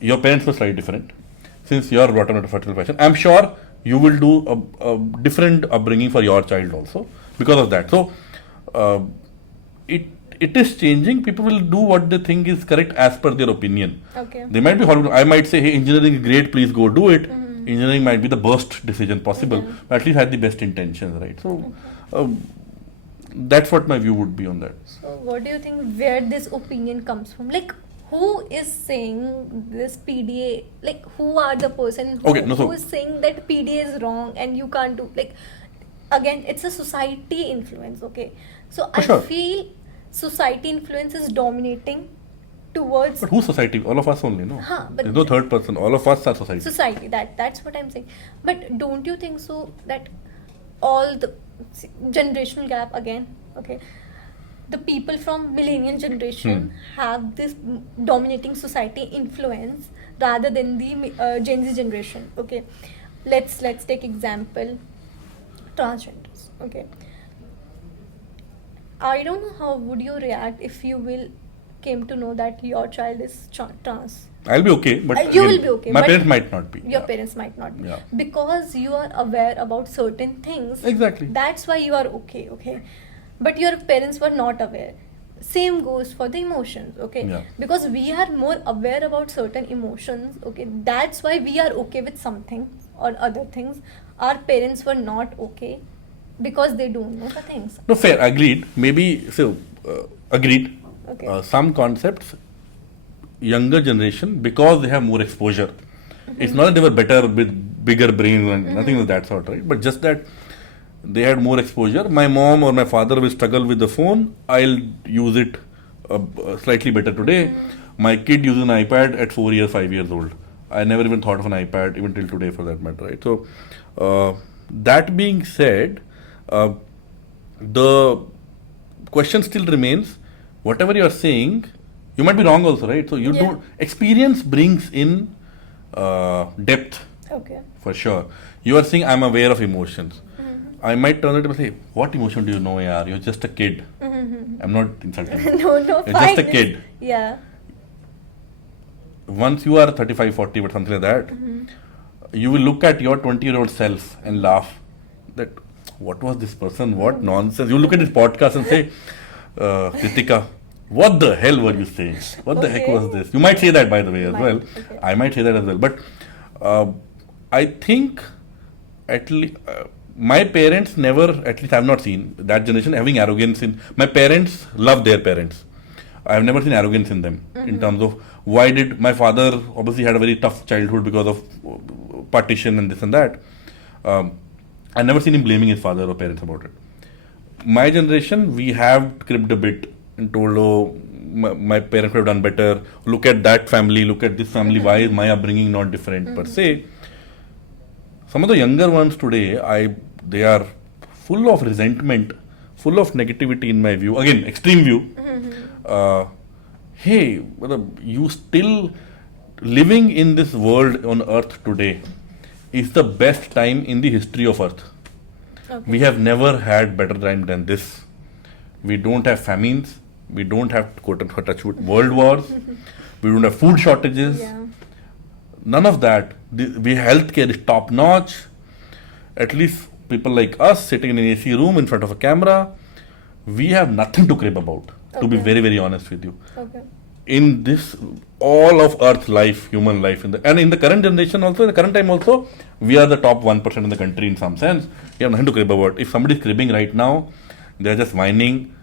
Your parents were slightly different. Since you are brought up in a fertile fashion, I'm sure you will do a different upbringing for your child also because of that. So it is changing. People will do what they think is correct as per their opinion. Okay. They might be horrible. I might say, hey, engineering is great, please go do it. Engineering might be the worst decision possible, but at least had the best intentions, right? So that's what my view would be on that. So what do you think where this opinion comes from? Like, who is saying this PDA? Like, who are the person who is saying that PDA is wrong and you can't do, like, again, it's a society influence, okay? So I feel society influence is dominating towards... But who's society? All of us only, no? There's no third person. All of us are society. Society, that's what I'm saying. But don't you think so that all the generational gap again, okay? The people from millennial generation have this dominating society influence rather than the Gen Z generation, okay? Let's take example, transgenders, okay? I don't know how would you react if you came to know that your child is trans. I'll be okay, but you will be okay. My parents might not be. Your parents might not be. Because you are aware about certain things. Exactly. That's why you are okay. But your parents were not aware. same goes for the emotions, okay? Yeah. Because we are more aware about certain emotions, okay? That's why we are okay with something or other things. Our parents were not okay because they don't know the things. No, fair, agreed. Maybe, so, agreed. Okay. Some concepts, younger generation, because they have more exposure. It's not that they were better with bigger brains and nothing of that sort, right? But just that they had more exposure. My mom or my father will struggle with the phone. I'll use it slightly better today. My kid uses an iPad at 4 years, 5 years old. I never even thought of an iPad even till today, for that matter, right? So, that being said, the question still remains. Whatever you are saying, you might be wrong also, right? So you Yeah. don't. Experience brings in depth. Okay. For sure. You are saying I'm aware of emotions. I might turn it and say, what emotion do you know, yaar? You're just a kid. I'm not insulting you. No, You're fine. just a kid. Yeah. Once you are 35, 40, but something like that, you will look at your 20-year-old self and laugh that, what was this person? What nonsense. You look at this podcast and say, Kritika, what the hell were you saying? What the heck Okay. was this? You might say that, by the way, as Might, well. okay. I might say that as well. But I think at least my parents never, at least I have not seen that generation having arrogance in. My parents love their parents. I have never seen arrogance in them in terms of why did my father obviously had a very tough childhood because of partition and this and that. I never seen him blaming his father or parents about it. My generation, we have cribbed a bit and told, oh, my parents could have done better. Look at that family, look at this family. Why is my upbringing not different per se? Some of the younger ones today, they are full of resentment, full of negativity in my view. Again, extreme view. Hey, you still living in this world on earth today is the best time in the history of earth. Okay. We have never had better time than this. We don't have famines. We don't have, quote unquote, touch wood, world wars. We don't have food shortages. Yeah. None of that. We healthcare is top notch. At least people like us sitting in an AC room in front of a camera, we have nothing to crib about. To be Okay. very, very honest with you. Okay. In this, all of Earth life, human life, and in the current generation also, in the current time also, we are the top 1% in the country in some sense. We have nothing to crib about. If somebody is cribbing right now, they are just whining.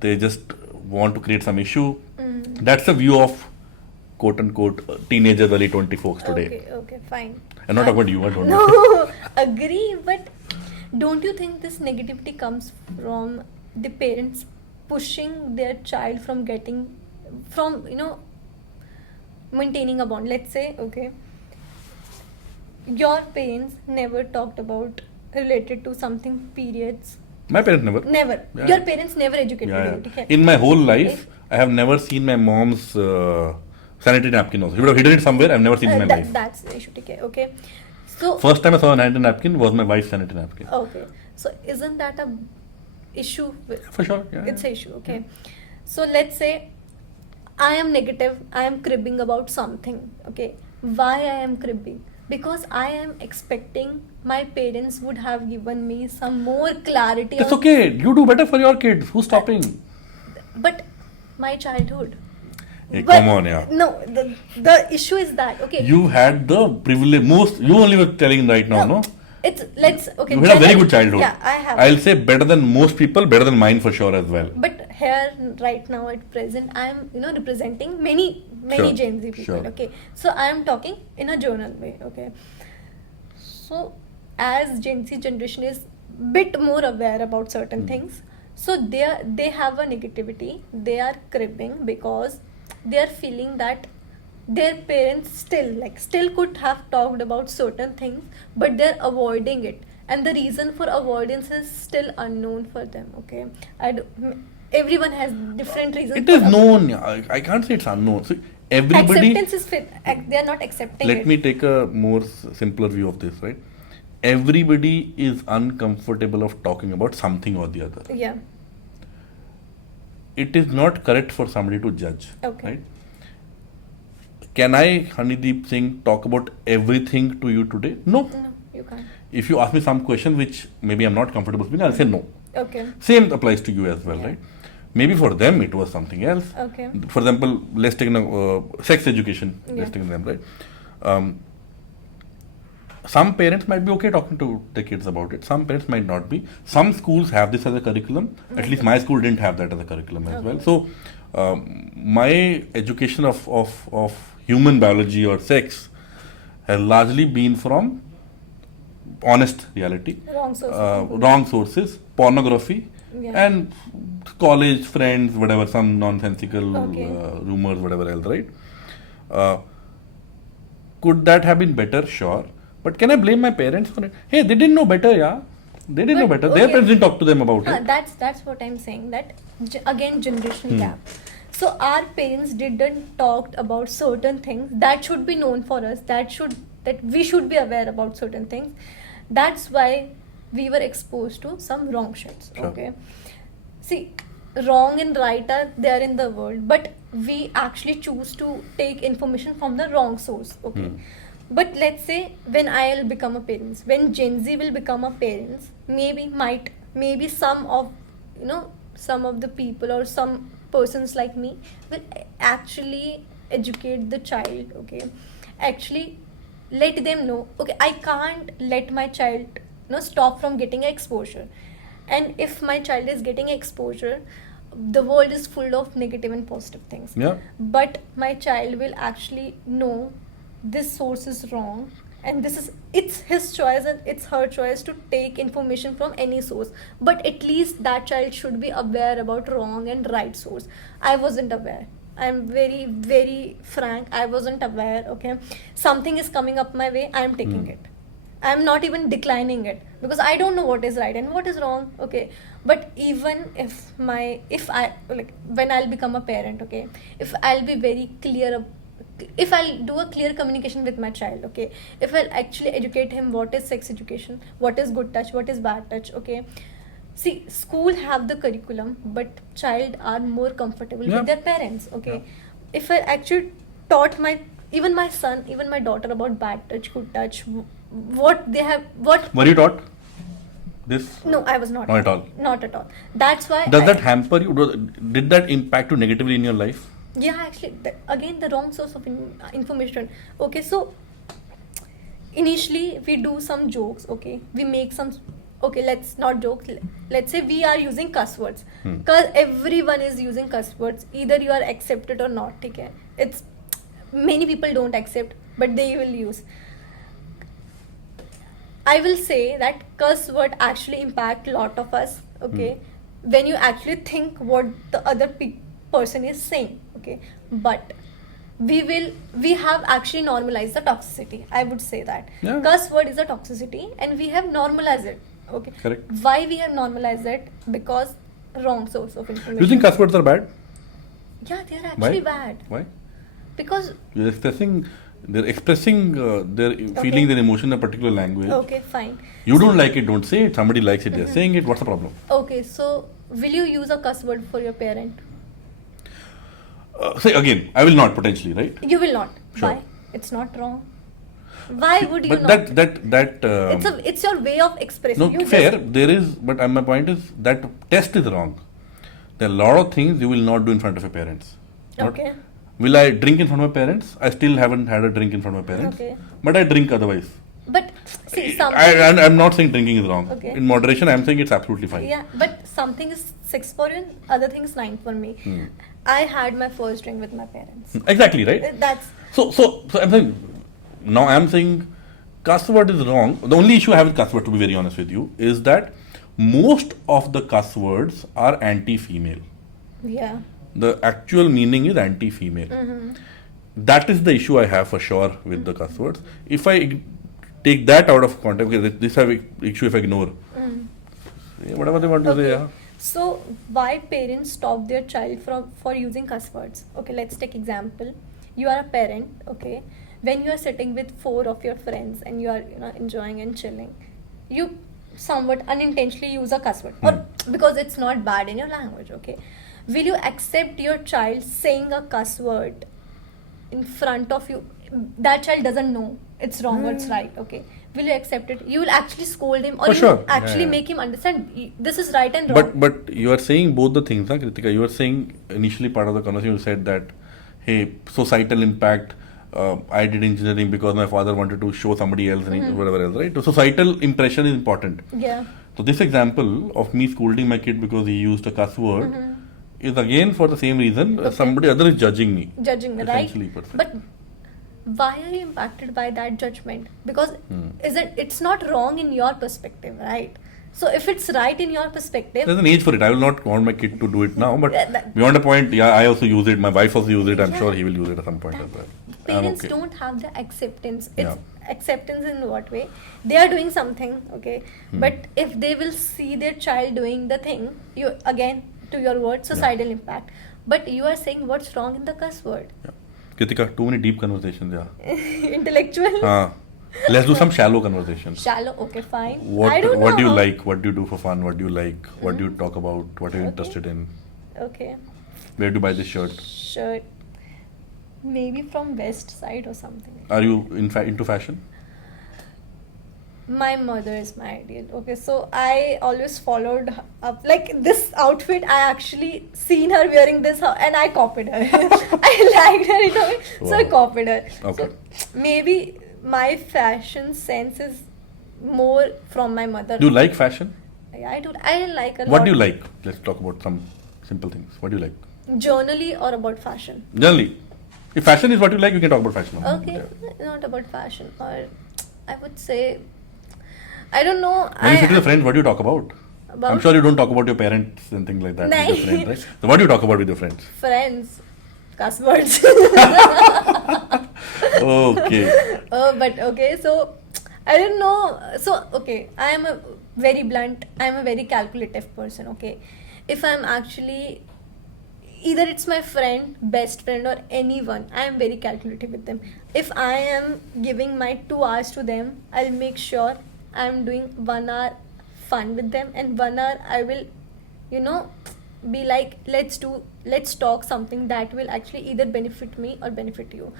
They just want to create some issue. That's the view of, quote unquote, teenagers, early 20 folks today. Okay, fine. I'm not talking about you. I don't know. No, agree, but don't you think this negativity comes from the parents pushing their child from maintaining a bond? Let's say, okay, your parents never talked about related to something periods. My parents never. Never. Yeah. Your parents never educated Yeah, you. yeah. Okay? In my whole life, I have never seen my mom's sanitary napkin also. He would have hidden it somewhere. I've never seen it in my life. That's the issue. Okay. So First time I saw a sanitary napkin was my wife's sanitary napkin. okay. So isn't that a issue? For sure. Yeah, It's yeah. an issue. Okay. So let's say I am negative. I am cribbing about something. Okay. Why I am cribbing? Because I am expecting my parents would have given me some more clarity. It's on- okay. You do better for your kids. Who's stopping? But my childhood. Hey, But- come on, yeah. No, the issue is that okay. You had the privilege. You only were telling right now, no? It's okay. You had a very generally- good childhood. Yeah, I have. I'll say better than most people, better than mine for sure as well. But here, right now, at present, I am representing many Sure, Gen Z people. sure. Okay, so I am talking in a journal way. Okay, so as Gen Z generation is bit more aware about certain things, so they have a negativity. They are cribbing because they are feeling that their parents still could have talked about certain things, but they're avoiding it, and the reason for avoidance is still unknown for them. Okay, everyone has different reasons. It is known. I can't say it's unknown. So everybody. Acceptance is fit. They are not accepting Let it. me take a more simpler view of this, right? Everybody is uncomfortable of talking about something or the other. Yeah. It is not correct for somebody to judge. Okay. Right? Can I, Hanideep Singh, talk about everything to you today? No. No, you can't. If you ask me some question which maybe I'm not comfortable speaking, I'll say no. Okay. Same applies to you as well, right? Maybe for them it was something else. Okay. For example, let's take sex education. Yeah. Let's take them, right? Some parents might be okay talking to their kids about it. Some parents might not be. Some schools have this as a curriculum. At least my school didn't have that as a curriculum as well. So my education of human biology or sex has largely been from honest reality, wrong sources, pornography, Yeah. and college friends, whatever, some nonsensical Okay. rumors, whatever else, right? Could that have been better? Sure. But can I blame my parents for it? Hey, they didn't know better, yeah. They didn't know But, better. Their okay. parents didn't talk to them about it. That's what I'm saying. That again, generation gap. So our parents didn't talk about certain things that should be known for us. That we should be aware about certain things. That's why we were exposed to some wrong shits. Sure. Okay. See, wrong and right are there in the world, but we actually choose to take information from the wrong source. Okay. But let's say when I'll become a parent, when Gen Z will become a parent, maybe some of the people or some persons like me will actually educate the child. Okay, actually let them know. Okay, I can't let my child stop from getting exposure, and if my child is getting exposure, the world is full of negative and positive things. Yeah. But my child will actually know this source is wrong, and it's his choice and it's her choice to take information from any source, but at least that child should be aware about wrong and right source. I wasn't aware. I'm very, very frank. I wasn't aware. Okay, something is coming up my way, I'm taking it. I'm not even declining it because I don't know what is right and what is wrong. Okay, but even if I when I'll become a parent, okay, if I'll be very clear, if I'll do a clear communication with my child, okay, if I'll actually educate him what is sex education, what is good touch, what is bad touch, okay. See, school have the curriculum, but child are more comfortable with their parents, okay. If I actually taught even my son, even my daughter about bad touch, good touch, what they have, what... Were you taught this? No, I was not. Not at all. Not at all. That's why... Does that hamper you? Did that impact you negatively in your life? Yeah, actually, again, the wrong source of information. Okay, so initially we do some jokes, okay, we make some... Okay, let's not joke. Let's say we are using cuss words. Because everyone is using cuss words. Either you are accepted or not. Okay? It's many people don't accept, but they will use. I will say that curse word actually impact a lot of us. Okay, when you actually think what the other person is saying. Okay, but we have actually normalized the toxicity. I would say that curse word is a toxicity, and we have normalized it. Okay. Correct. Why we have normalized it? Because wrong source of information. Do you think cuss words are bad? Yeah, they are actually bad. Why? Because they're expressing their feelings and emotion in a particular language. Okay, fine. You don't like it, don't say it. Somebody likes it, they're saying it. What's the problem? Okay, so will you use a cuss word for your parent? Say again, I will not potentially, right? You will not. Sure. Why? It's not wrong. Why would you but not? It's your way of expressing. No, fair. There is, but my point is that test is wrong. There are a lot of things you will not do in front of your parents. Okay. Will I drink in front of my parents? I still haven't had a drink in front of my parents. Okay. But I drink otherwise. But see, I'm not saying drinking is wrong. Okay. In moderation, I'm saying it's absolutely fine. Yeah, but something is 6 for you and other thing is 9 for me. I had my first drink with my parents. Exactly, right? That's... So I'm saying, now I'm saying cuss word is wrong. The only issue I have with cuss word, to be very honest with you, is that most of the cuss words are anti-female. Yeah. The actual meaning is anti-female. That is the issue I have for sure with the cuss words. If I take that out of context, okay, this have issue if I ignore. Whatever they want to say, yeah. So why parents stop their child for using cuss words? Okay, let's take example. You are a parent, okay. When you are sitting with 4 of your friends and you are enjoying and chilling, you somewhat unintentionally use a cuss word, or because it's not bad in your language, okay. Will you accept your child saying a cuss word in front of you? That child doesn't know it's wrong or it's right, okay. will you accept it? You will actually scold him, or For you sure. will actually Yeah. make him understand this is right and wrong. But you are saying both the things, huh, Kritika? You are saying initially part of the conversation you said that, hey, societal impact. I did engineering because my father wanted to show somebody else and whatever else, right? So societal impression is important. Yeah. So this example of me scolding my kid because he used a cuss word is again for the same reason. Okay. Somebody other is judging me. Judging me, right? Essentially, per se. But why are you impacted by that judgment? Because it's not wrong in your perspective, right? So if it's right in your perspective, There's an age for it. I will not want my kid to do it now, but That- beyond a point, yeah, I also use it. My wife also uses it. I'm Yeah. sure he will use it at some point that as well. parents okay. don't have the acceptance. It's Yeah. acceptance in what way? They are doing something, okay? But if they will see their child doing the thing, you again to your word, societal impact. But you are saying what's wrong in the cuss word? Yeah. Kritika, too many deep conversations. Yeah. Intellectual. Let's do some shallow conversations. Shallow. Okay, fine. What I don't know. What do you how- like? What do you do for fun? What do you like? What do you talk about? What are you Okay. interested in? Okay. Where do you buy this shirt? Shirt. Maybe from West Side or something. Are you into fashion? My mother is my ideal. Okay, so I always followed up like this outfit. I actually seen her wearing this and I copied her. I liked her, you know, so I Wow. copied her. Okay. So maybe my fashion sense is more from my mother. Do you like fashion? Yeah, I do. I like a lot. What do you like? Let's talk about some simple things. What do you like? Journally or about fashion? Generally, if fashion is what you like, we can talk about fashion. now. Okay, Yeah. not about fashion, or I would say, I don't know. When you sit with your friends, what do you talk about? About I'm sure you don't talk about your parents and things like that with your Nahin. friends, right? So what do you talk about with your friends? friends, cuss words. Okay. But okay, so I don't know. So okay, I am a very blunt. I am a very calculative person. Okay, if I'm actually either it's my friend, best friend, or anyone, I am very calculative with them. If I am giving my 2 hours to them, I'll make sure I'm doing 1 hour fun with them, and 1 hour I will, you know, be like, let's talk something that will actually either benefit me or benefit you.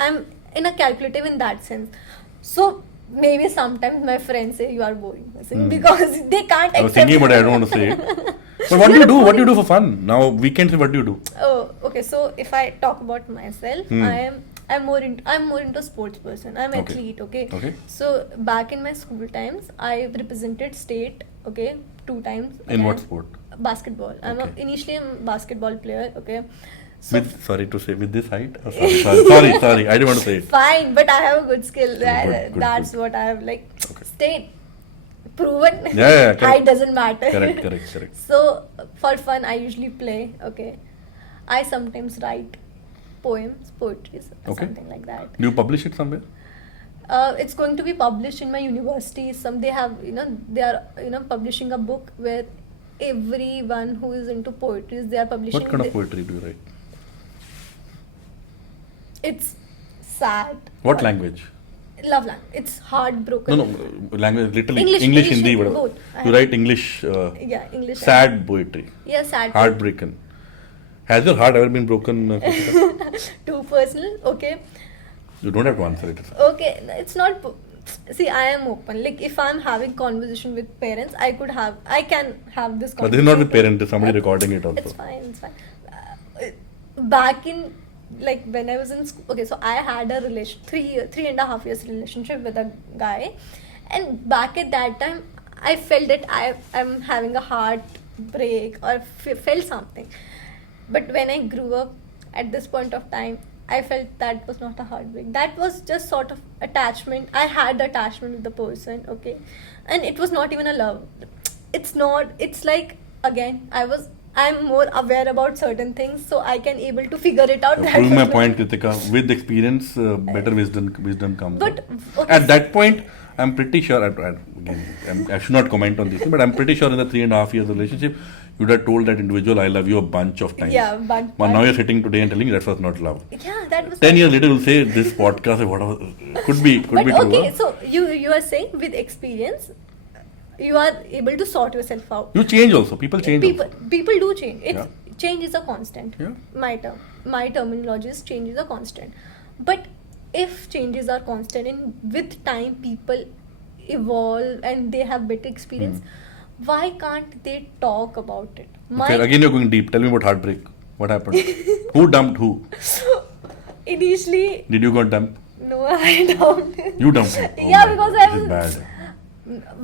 I'm in a calculative in that sense. So maybe sometimes my friends say you are boring because they can't I was accept thinking, but I don't want to say it. But what do you do? What do you do for fun? Now weekends, what do you do? Oh, okay. So if I talk about myself, I'm more into sports person. I'm Okay. athlete. Okay. Okay. So back in my school times, I represented state. Okay, 2 times. In what And sport? Basketball. Okay. Initially I'm a basketball player. Okay. So Sorry to say, with this height? Oh, sorry. I didn't want to say it. fine, but I have a good skill. Good, That's good. what I have like Okay. state proven. Yeah, correct. Height doesn't matter. Correct. So for fun, I usually play. Okay, I sometimes write poems, poetries, or Okay. something like that. Do you publish it somewhere? It's going to be published in my university. They have, they are, publishing a book where everyone who is into poetry, they are publishing. What kind of poetry do you write? It's sad. What language? Love language. It's heartbroken. No, language, literally. English, Hindi, Hindi, whatever. both. You write English, Yeah, English. sad poetry, Yeah, sad. heartbroken. Has your heart ever been broken? Kritika? Too personal. Okay. You don't have to answer it. Okay, it's not. See, I am open. Like, if I'm having conversation with parents, I can have this conversation. But this is not with parents, there's somebody recording it also. It's fine. Back in, like, when I was in school, okay, so I had a 3.5 years relationship with a guy, and back at that time, I felt that I'm having a heartbreak or felt something. But when I grew up, at this point of time, I felt that was not a heartbreak. That was just sort of attachment. I had attachment with the person, okay, and it was not even a love. It's not. It's like, again, I'm more aware about certain things, so I can able to figure it out. You're proving my point, Kritika. With experience, better wisdom comes. But, out. okay. At that point, I'm pretty sure. I should not comment on this, but I'm pretty sure in the 3.5 years relationship, you'd have told that individual, "I love you" a bunch of times. Yeah, but Now you're sitting today and telling me that was not love. yeah, that was 10 years later, you'll say this podcast, whatever, could be But true. okay, huh? so you are saying with experience, you are able to sort yourself out. You change also. People change. People do change. Yeah. Change is a constant. Yeah. My terminology is change is a constant. But if changes are constant and with time people evolve and they have better experience, why can't they talk about it? Okay, again you're going deep. Tell me about heartbreak. What happened? Who dumped who? Initially, Did you got dumped? no, I don't. You dumped him. Oh Yeah, my because God, I this was. is bad.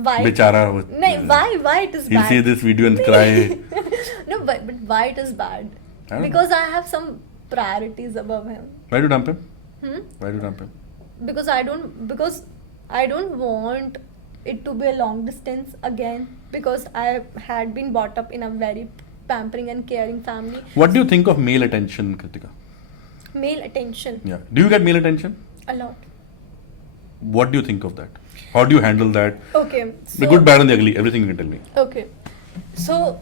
Why? Bechara. No, why it is He'll bad? see this video and cry. No, but why it is bad? I don't Because I have some priorities above him. Why did you dump him? Hmm? Why did you dump him? Because I don't want it to be a long distance again, because I had been brought up in a very pampering and caring family. What do you think of male attention, Kritika? Male attention, Yeah. Do you get male attention? a lot. What do you think of that? How do you handle that? Okay, The good, bad, and the ugly. Everything you can tell me. okay, so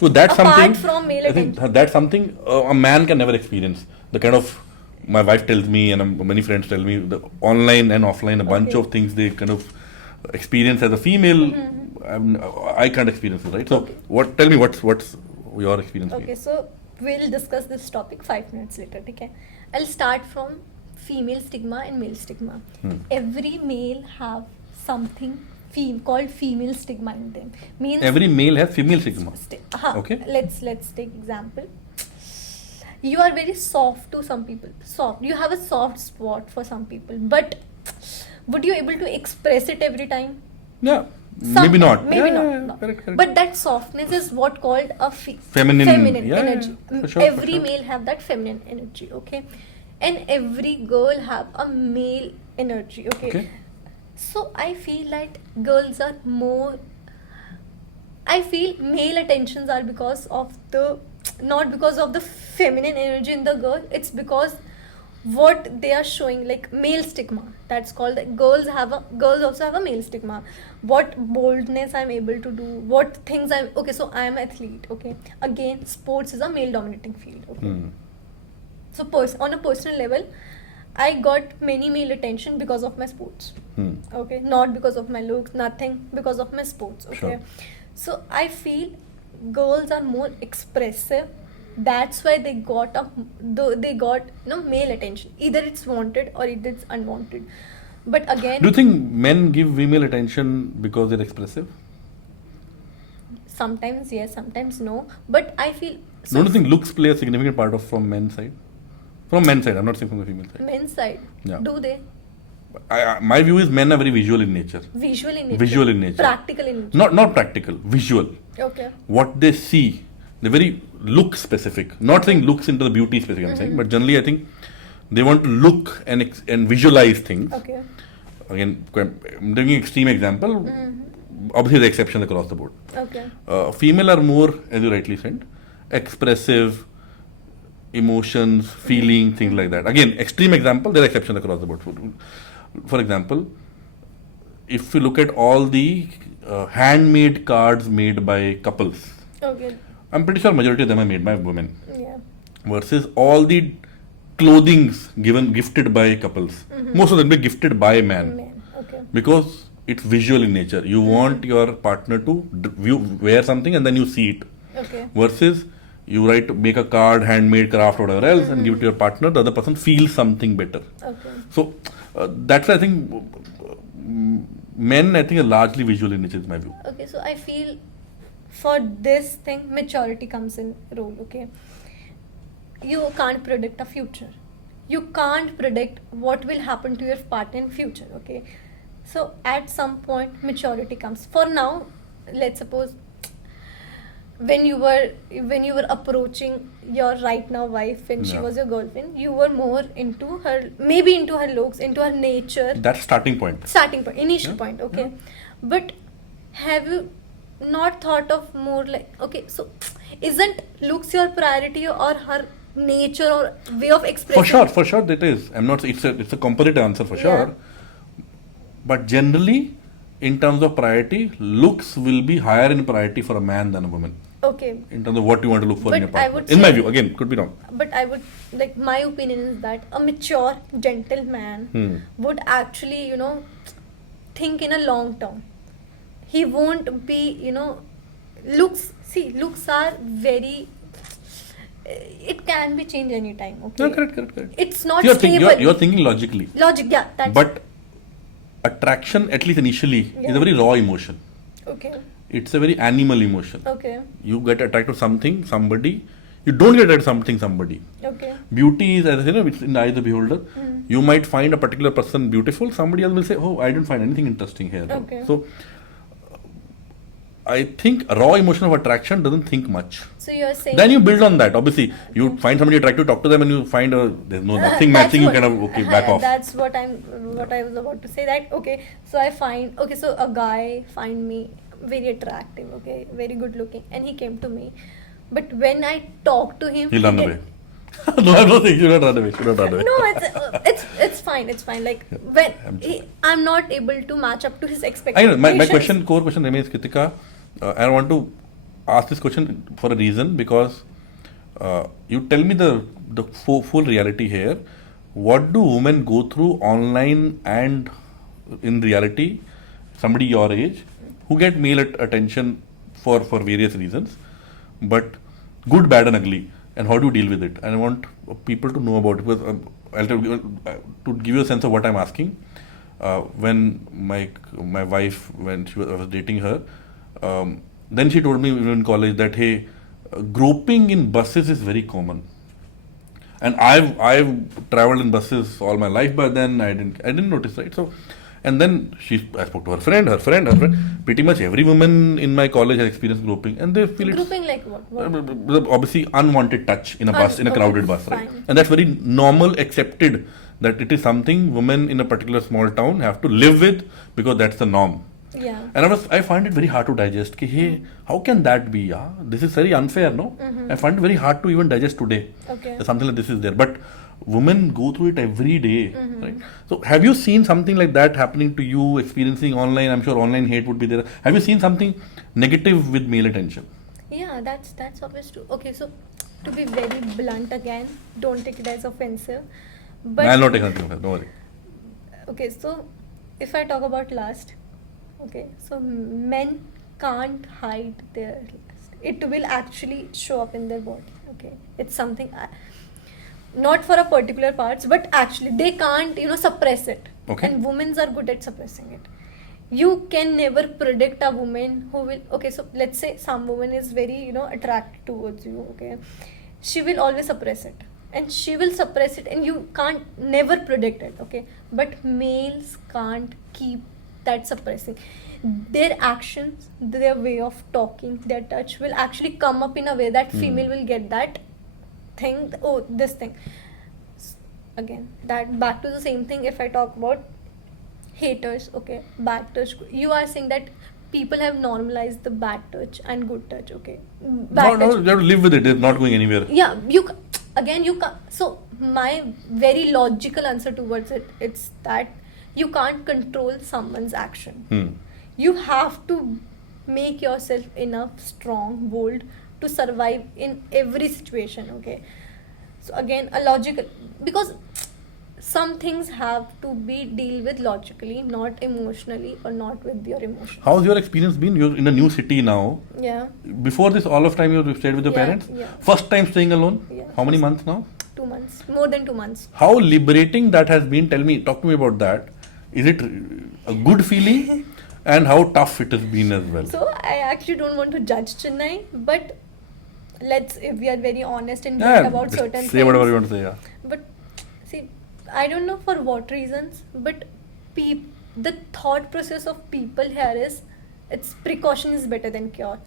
So that's Apart something. from male I think attention. that's something a man can never experience. The kind of my wife tells me, and many friends tell me, the online and offline, a bunch Okay. of things they kind of experience as a female. I can't experience it, right? So, Okay. Tell me what's your experience? okay, been? so we'll discuss this topic 5 minutes later. Okay, I'll start from female stigma and male stigma. Every male have something called female stigma in them. Means Every male has female stigma. Okay. Let's take example. You are very soft to some people. Soft. You have a soft spot for some people, but would you able to express it every time? Yeah. Some- Maybe not. Maybe Yeah, not. yeah, No. correct. But that softness is what called a Feminine, yeah, energy. yeah, for sure, Every for sure. male have that feminine energy. Okay, and every girl have a male energy. Okay. So I feel like girls are more. I feel male attentions are because of not because of the feminine energy in the girl. It's because what they are showing, like male stigma. That's called girls also have a male stigma. What boldness I'm able to do, what things okay. So I am athlete. Okay, again, sports is a male dominating field. Okay. So on a personal level, I got many male attention because of my sports. Okay, not because of my looks, nothing, because of my sports. Okay, Sure. so I feel girls are more expressive. That's why they got male attention. Either it's wanted or either it's unwanted. But again, Do you think men give female attention because they're expressive? sometimes yes, sometimes no. But I feel Don't you think looks play a significant part from men's side? From men's side, I'm not saying from the female side. men's side, Yeah. do they My view is men are very visual in nature. visual in nature, Visual in nature. practical in nature? Not practical, visual. Okay. What they see, they're very look specific. Not saying looks into the beauty specific, I'm saying, but generally I think they want to look and visualize things. Okay. Again, I'm taking extreme example. Obviously, the exception across the board. Okay. Female are more, as you rightly said, expressive, emotions, feeling, things like that. Again, extreme example, there are exceptions across the board. For example, if you look at all the handmade cards made by couples, Okay. I'm pretty sure majority of them are made by women. Yeah. Versus all the clothings gifted by couples. Most of them be gifted by man. Men. Okay. Because it's visual in nature. You want your partner to wear something and then you see it. Okay. Versus you make a card, handmade, craft, whatever else, and give it to your partner. The other person feels something better. Okay. So that's why I think men, I think, are largely visual in nature, is my view. Okay. So I feel for this thing, maturity comes in role. Okay. You can't predict a future. You can't predict what will happen to your partner in future. Okay. So at some point, maturity comes. For now, let's suppose when you were approaching your right now wife, when she Yeah. was your girlfriend, you were more into her, maybe into her looks, into her nature. That's starting point. Starting point, initial Yeah. point. Okay. But have you not thought of more like, okay, so isn't looks your priority, or her nature or way of expressing? For sure that is. I'm not. It's a composite answer for sure. Yeah. But generally, in terms of priority, looks will be higher in priority for a man than a woman. Okay. In terms of what you want to look for in But your I partner. would In my say- view, again, could be wrong. But I would, like, my opinion is that a mature, gentle man would actually, think in a long term. He won't be, looks are very, it can be changed anytime. Okay. No, correct. It's not You're stable. you're thinking logically. Logic, yeah. That's But attraction, at least initially, is a very raw emotion. Okay. It's a very animal emotion. Okay. You get attracted to something, somebody. You don't get attracted to something, somebody. Okay. Beauty is, as you know, it's in the eye of the beholder. You might find a particular person beautiful. Somebody else will say, "Oh, I didn't find anything interesting here." Okay. So, I think raw emotion of attraction doesn't think much. So you're saying. Then you build on that. Obviously, you find somebody attractive, talk to them, and you find there's nothing That's matching. You what- kind of back off. That's what I was about to say. That okay. So so a guy find me very attractive. Okay, very good looking, and he came to me. But when I talk to him, He'll run he away. No, I'm not saying you should not run away. Should not run away. No, it's fine. It's fine. Like when I'm not able to match up to his I expectations. know. My core question remains, Kritika. I want to ask this question for a reason, because you tell me the full reality here. What do women go through online and in reality? Somebody your age who get male attention for various reasons, but good, bad, and ugly. And how do you deal with it? And I want people to know about it, because I'll to give you a sense of what I'm asking. When my wife, when I was dating her, then she told me in college that, hey, groping in buses is very common. And I've traveled in buses all my life, but then I didn't notice, right? So, and then I spoke to her friend. Pretty much every woman in my college has experienced groping, and they feel Grouping like what? obviously unwanted touch in a bus, in a crowded bus, right? Fine. And that's very normal, accepted, that it is something women in a particular small town have to live with, because that's the norm. Yeah. And I find it very hard to digest. Hey, how can that be? Yeah? This is very unfair, no? I find it very hard to even digest today. Okay. That something like this is there. But women go through it every day, right? So have you seen something like that happening to you, experiencing online? I'm sure online hate would be there. Have you seen something negative with male attention? Yeah, that's obvious too. Okay, so to be very blunt again, don't take it as offensive. But I'll not take anything offense, don't worry. okay, so if I talk about lust, okay, so men can't hide their lust. It will actually show up in their body. Okay, it's something not for a particular parts, but actually they can't suppress it. Okay. And women are good at suppressing it. You can never predict a woman who will. Okay, so let's say some woman is very attracted towards you. Okay, she will always suppress it, and she will suppress it, and you can't never predict it. Okay, but males can't keep that suppressing. Their actions, their way of talking, their touch will actually come up in a way that female will get that thing. Oh, this thing. Again, that back to the same thing. If I talk about haters, okay, bad touch. You are saying that people have normalized the bad touch and good touch. Okay, bad No, touch. you have to live with it. It's not going anywhere. Yeah, you can't. So my very logical answer towards it's that you can't control someone's action. You have to make yourself enough strong, bold to survive in every situation. Okay, so again, a logical, because some things have to be dealt with logically, not emotionally, or not with your emotions. How's your experience been? You're in a new city now. Yeah. Before this, all of time you stayed with your Yeah, parents? yeah. First time staying alone? Yeah. How many months now? 2 months, more than 2 months. How liberating that has been? Talk to me about that. Is it a good feeling? And how tough it has been as well? So I actually don't want to judge Chennai, but if we are very honest and Yeah, talk about just certain say things. whatever you want to say, yeah. But see, I don't know for what reasons, but the thought process of people here is, it's precaution is better than cure.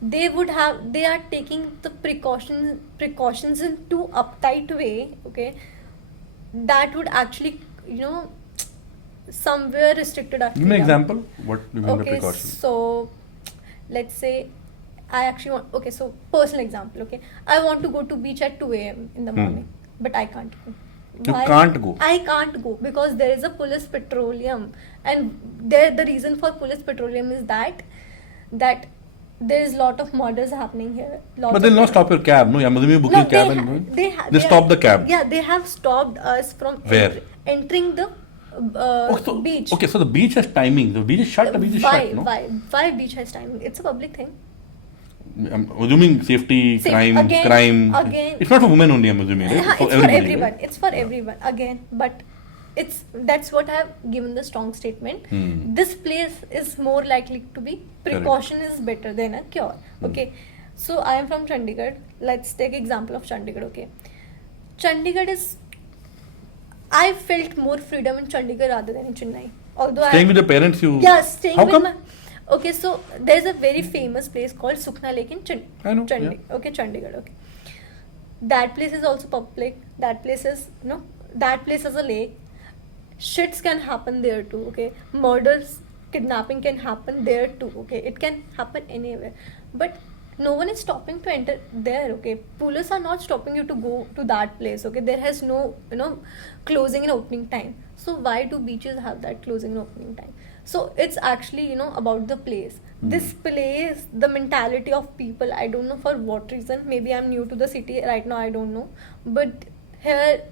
They are taking the precautions in too uptight way. Okay, that would actually somewhere restricted our Give me an freedom. example. What do you mean by Okay, precaution? so let's say I actually want. Okay, so personal example. Okay, I want to go to beach at 2 a.m. in the morning, but I can't go. You Why? can't go. I can't go because there is a police petroleum, and the reason for police petroleum is that there is lot of murders happening here. But they'll not stop your cab, no? I'm assuming you book your cab and going. They stop the cab. Yeah, they have stopped us from Where? entering the beach. Okay, so the beach has timing. The beach is shut. The beach is shut, no? Why beach has timing? It's a public thing. I'm assuming safety, crime. Again. It's not for women only, I'm assuming, right? It's for everybody, everyone. right? It's for everyone. Again, but that's what I have given the strong statement. This place is more likely to be precaution is better than a cure. Okay, so I am from Chandigarh. Let's take example of Chandigarh. Okay, Chandigarh is, I felt more freedom in Chandigarh rather than in Chennai. Although Staying with your parents, you... yeah, staying How with come? my... Okay, so there's a very famous place called Sukhna Lake in I know, Okay, Chandigarh. Okay, that place is also public. That place is, that place is a lake. Shits can happen there too. Okay, murders, kidnapping can happen there too. Okay, it can happen anywhere, but no one is stopping to enter there. Okay, police are not stopping you to go to that place. Okay, there has no closing and opening time. So why do beaches have that closing and opening time? So it's actually about the place. This place, the mentality of people, I don't know for what reason. Maybe I'm new to the city right now, I don't know, but here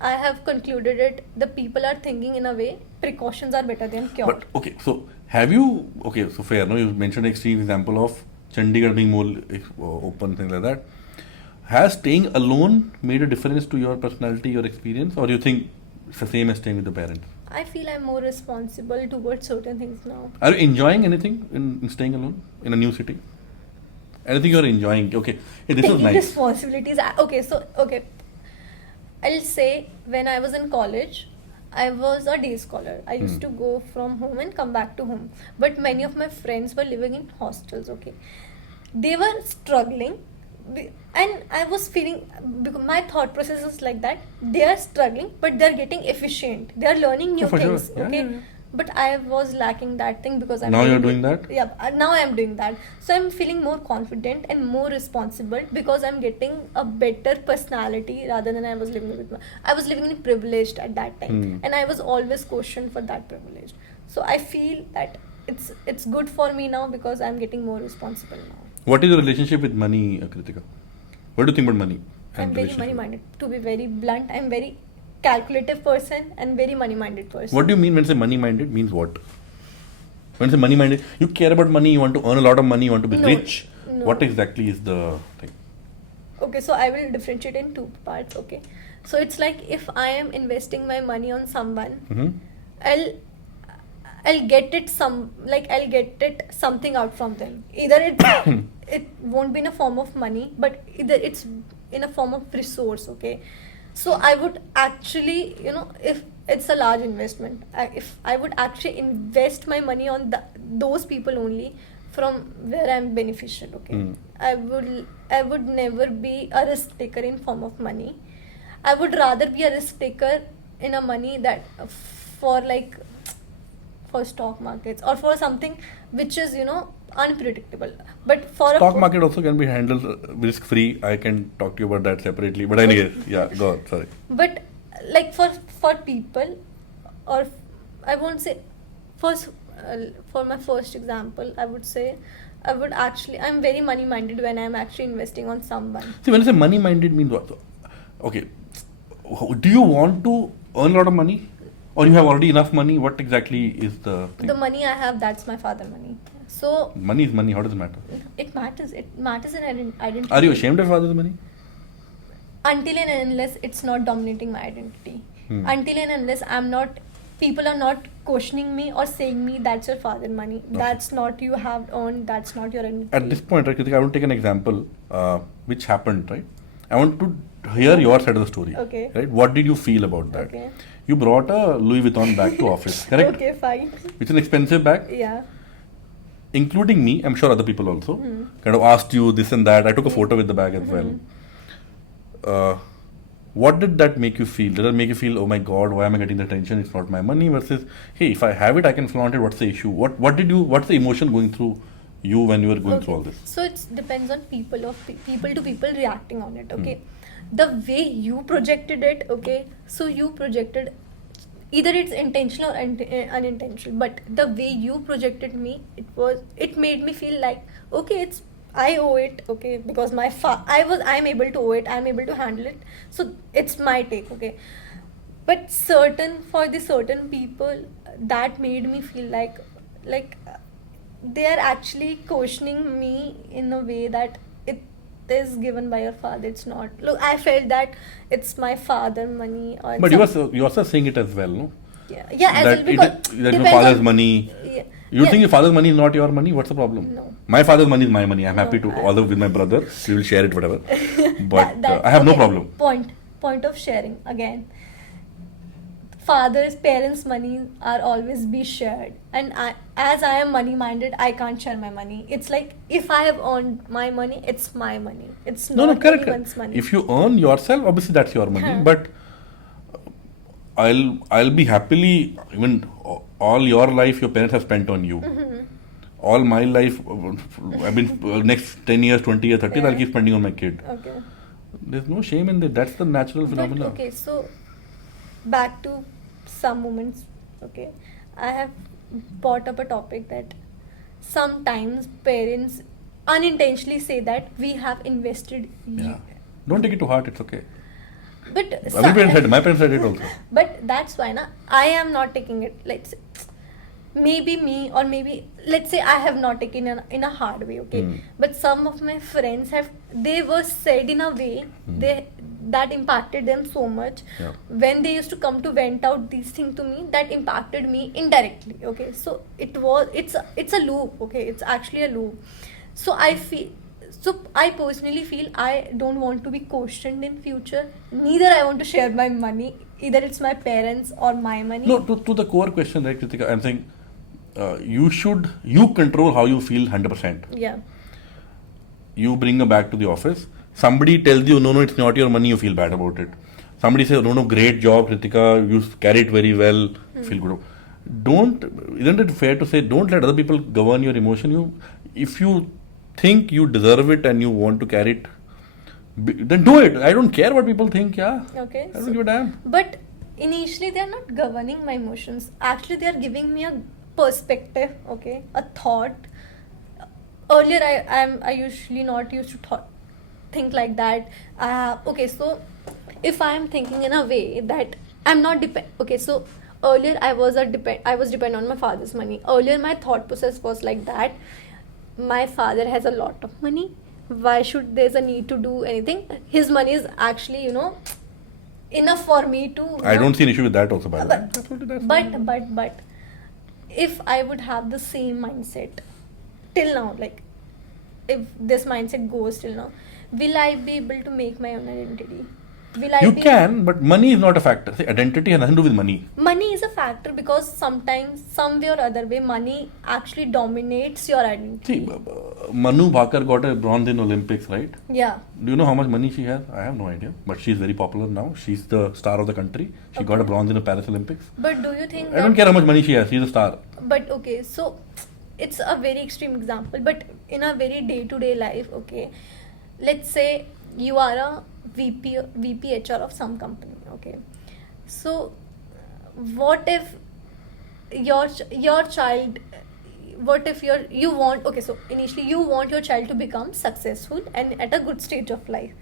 I have concluded it. The people are thinking in a way precautions are better than cure. But okay, so have you... Okay, so fair, no? You mentioned an extreme example of Chandigarh being more open, things like that. Has staying alone made a difference to your personality, your experience, or you think it's the same as staying with the parents? I feel I'm more responsible towards certain things now. Are you enjoying anything in staying alone in a new city? Anything you're enjoying? Okay, hey, this is Taking nice. responsibilities. Okay. I'll say when I was in college, I was a day scholar. I used to go from home and come back to home. But many of my friends were living in hostels. Okay, they were struggling, and I was feeling, because my thought process is like that. They are struggling, but they are getting efficient. They are learning new Oh, for sure. things. Yeah, Okay. yeah. But I was lacking that thing because I'm Now you're doing that? Yeah, now I'm doing that. So I'm feeling more confident and more responsible because I'm getting a better personality rather than I was living with I was living in privileged at that time, and I was always questioned for that privilege. So I feel that it's good for me now because I'm getting more responsible now. What is your relationship with money, Kritika? What do you think about money? I'm very money minded. To be very blunt, I'm very calculative person and very money minded person. What do you mean when you say money minded? Means what? When you say money minded, you care about money, you want to earn a lot of money, you want to be rich. No. What exactly is the thing? Okay, so I will differentiate in two parts. Okay, so it's like if I am investing my money on someone, I'll get it something out from them. Either it won't be in a form of money, but either it's in a form of resource. Okay, so I would actually, if it's a large investment, if I would actually invest my money on those people only from where I'm beneficial. Okay, I would never be a risk taker in form of money. I would rather be a risk taker in a money that for stock markets or for something which is unpredictable. But for Stock market also can be handled risk free. I can talk to you about that separately. But anyway, yeah, go on. Sorry. But like for people, or I won't say first. For my first example, I would say I'm very money minded when I'm actually investing on someone. See, when I say money minded means what? Okay, do you want to earn a lot of money, or you have already enough money? What exactly is the thing? The money I have, that's my father money. So money is money. How does it matter? it matters. It matters in identity. Are you ashamed of your father's money? Until and unless it's not dominating my identity. Until and unless people are not questioning me or saying me that's your father money. Okay. That's not you have earned. That's not your identity. At this point, right, Kritika, I want to take an example which happened, right? I want to hear your side of the story. Okay. Right? What did you feel about that? Okay. You brought a Louis Vuitton bag to office, correct? Okay, fine. It's an expensive bag. Yeah. Including me, I'm sure other people also, kind of asked you this and that. I took a photo with the bag as well. What did that make you feel? Did that make you feel, oh my God, why am I getting the attention? It's not my money. Versus, hey, if I have it, I can flaunt it. What's the issue? What's the emotion going through you when you were going through all this? So it depends on people to people reacting on it. Okay, the way you projected it. Okay, so you projected. Either it's intentional or unintentional, but the way you projected me, it made me feel like, okay, I owe it, okay, because I'm able to owe it, I'm able to handle it, so it's my take, okay. But for the certain people, that made me feel like they are actually questioning me in a way that is given by your father. It's not. Look, I felt that it's my father money or. But you also saying it as well, no? Yeah, as well, because that your father's money. Yeah. You think your father's money is not your money? What's the problem? No. My father's money is my money. I'm happy No, to, although with my brother, we will share it, whatever. But That- I have no okay, problem. Point of sharing again. Parents' money are always be shared, and as I am money minded, I can't share my money. It's like if I have earned my money, it's my money. It's not Correct. anyone's money. If you earn yourself, obviously that's your money. Huh. But I'll be happily, even all your life your parents have spent on you. Mm-hmm. All my life, I've been next 10 years, 20 years, 30 years, I'll Yeah. keep spending on my kid. Okay. There's no shame in that. That's the natural But phenomena. okay, so back to some moments. Okay, I have brought up a topic that sometimes parents unintentionally say that we have invested. Yeah. Don't take it to heart. It's okay. But My parents said it also. But that's why I am not taking it. Let's say, maybe me, or maybe let's say I have not taken it in a hard way. Okay, but some of my friends have. They were said in a way that impacted them so much. Yeah. When they used to come to vent out these things to me, that impacted me indirectly. Okay, so it's a loop. Okay, it's actually a loop. So I personally feel I don't want to be questioned in future. Neither I want to share my money. Either it's my parents or my money. No, to the core question, right, Kritika, I'm saying you control how you feel 100%. Yeah. You bring a bag to the office. Somebody tells you, no, it's not your money, you feel bad about it. Somebody says, no, great job, Kritika, you carry it very well, feel good. Isn't it fair to say, don't let other people govern your emotion? If you think you deserve it and you want to carry it, then do it. I don't care what people think, yeah. Okay. I don't give a damn. But initially they are not governing my emotions. Actually, they are giving me a perspective, okay, a thought. Earlier, I usually not used to think like that. Okay, so if I am thinking in a way that I'm not okay, so earlier I was dependent on my father's money. Earlier my thought process was like that. My father has a lot of money. Why should there's a need to do anything? His money is actually, enough for me to. I don't see an issue with that also, by the way. Absolutely, that's fine. But if I would have the same mindset till now, like if this mindset goes till now, will I be able to make my own identity? You can, but money is not a factor. See, identity has nothing to do with money. Money is a factor because sometimes, some way or other way, money actually dominates your identity. See, Manu Bhaker got a bronze in Olympics, right? Yeah. Do you know how much money she has? I have no idea. But she's very popular now. She's the star of the country. She got a bronze in the Paris Olympics. But do you think I don't care how much money she has. She's a star. But okay, so it's a very extreme example. But in a very day-to-day life, okay, let's say you are a VP HR of some company, okay. So what if your child, what if you want, okay, so initially you want your child to become successful and at a good stage of life.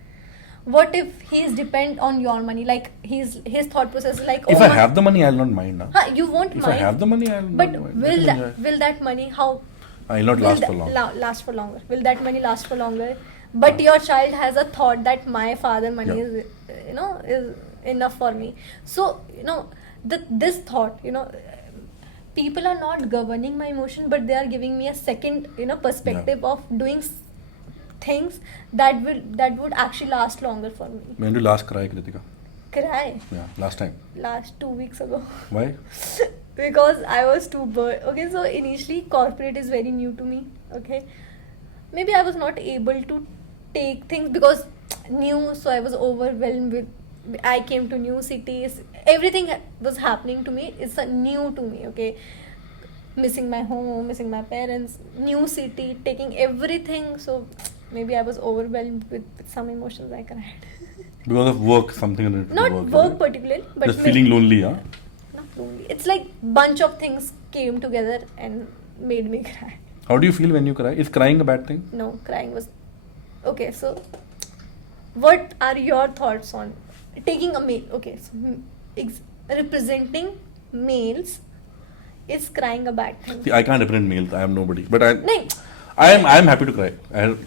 What if he's depend on your money? Like his thought process is like, If I have the money, I'll not mind. You won't If mind. I have the money, I'll But not mind. will that money I'll not last for long. last for longer? Will that money last for longer? But your child has a thought that my father money is enough for me. So this thought, people are not governing my emotion, but they are giving me a second perspective of doing things that would actually last longer for me. When did you last cry, Kritika? Cry? Yeah, last time. Last 2 weeks ago. Why? Because I was too bored. Okay, so initially corporate is very new to me. Okay, maybe I was not able to take things because new, so I was overwhelmed with. I came to new cities. Everything was happening to me. It's new to me. Okay, missing my home, missing my parents, new city, taking everything. So maybe I was overwhelmed with some emotions. I cried. Because of work, something related to Not work. work particularly, but just feeling lonely, huh? Not lonely. It's like bunch of things came together and made me cry. How do you feel when you cry? Is crying a bad thing? No, crying was okay. So, what are your thoughts on taking a male? Okay, so representing males, is crying a bad thing? See, I can't represent males. I am nobody. But No. I am happy to cry.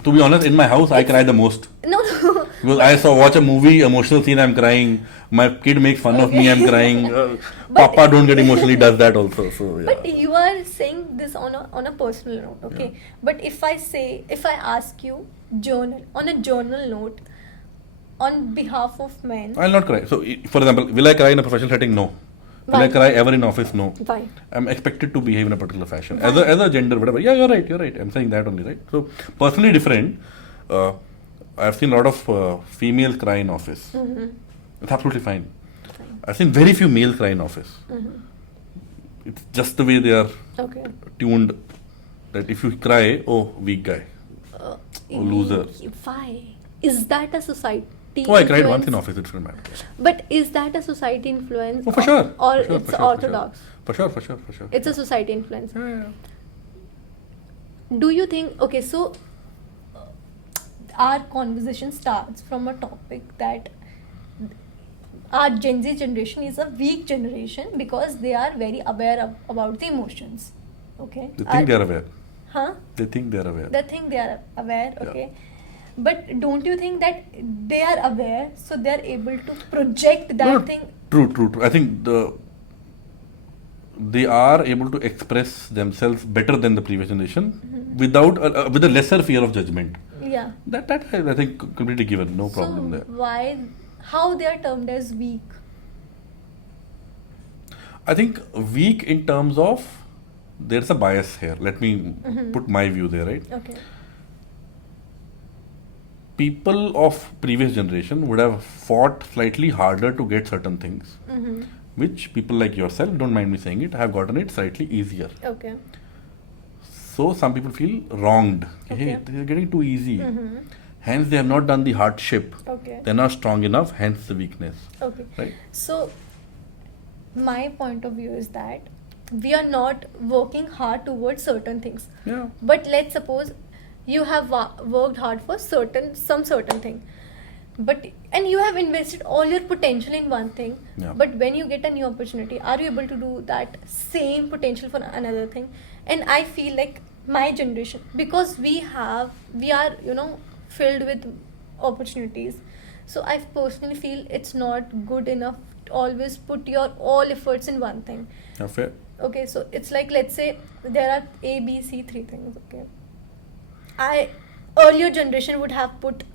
To be honest, in my house, I cry the most. No, no. Because watch a movie, emotional scene, I'm crying. My kid makes fun of me, I'm crying. Papa don't get emotionally, does that also. So yeah. But you are saying this on a personal note, okay? Yeah. But if I ask you on a journal note, on behalf of men, I'll not cry. So, for example, will I cry in a professional setting? No. Will I Why? cry ever in office? No. why? I'm expected to behave in a particular fashion. Why? As a gender, whatever. Yeah, you're right. I'm saying that only, right? So, personally different. I've seen a lot of females cry in office. Mm-hmm. It's absolutely fine. Fine. I've seen very few males cry in office. Mm-hmm. It's just the way they are Okay. tuned that if you cry, oh, weak guy. Uh, Oh, loser. Why? Is that a society? Oh, I cried influence? once in office, it didn't matter. But is that a society influence? Oh, for sure. Or For sure, it's for sure, orthodox? For sure. It's a society influence. Yeah. Do you think, okay, so our conversation starts from a topic that our Gen Z generation is a weak generation because they are very aware about the emotions. Okay? They think they are aware. Huh? They think they are aware. They think they are aware, Yeah. okay? But don't you think that they are aware, so they are able to project that No, thing? True. I think they are able to express themselves better than the previous generation without with a lesser fear of judgment. Yeah. That I think completely given, no problem So there. how they are termed as weak? I think weak in terms of there's a bias here. Let me put my view there, right? Okay. People of previous generation would have fought slightly harder to get certain things, Mm-hmm. which people like yourself, don't mind me saying it, have gotten it slightly easier. Okay. So some people feel wronged. Hey, Okay. they're getting too easy. Mm-hmm. Hence, they have not done the hardship. Okay. They're not strong enough. Hence, the weakness. Okay. Right? So, my point of view is that we are not working hard towards certain things. Yeah. But let's suppose you have worked hard for some certain thing, and you have invested all your potential in one thing. Yeah. But when you get a new opportunity, are you able to do that same potential for another thing? And I feel like my generation, because we are filled with opportunities. So I personally feel it's not good enough to always put your all efforts in one thing. Yeah, fair. Okay, so it's like, let's say there are A, B, C, three things. Okay, earlier generation would have put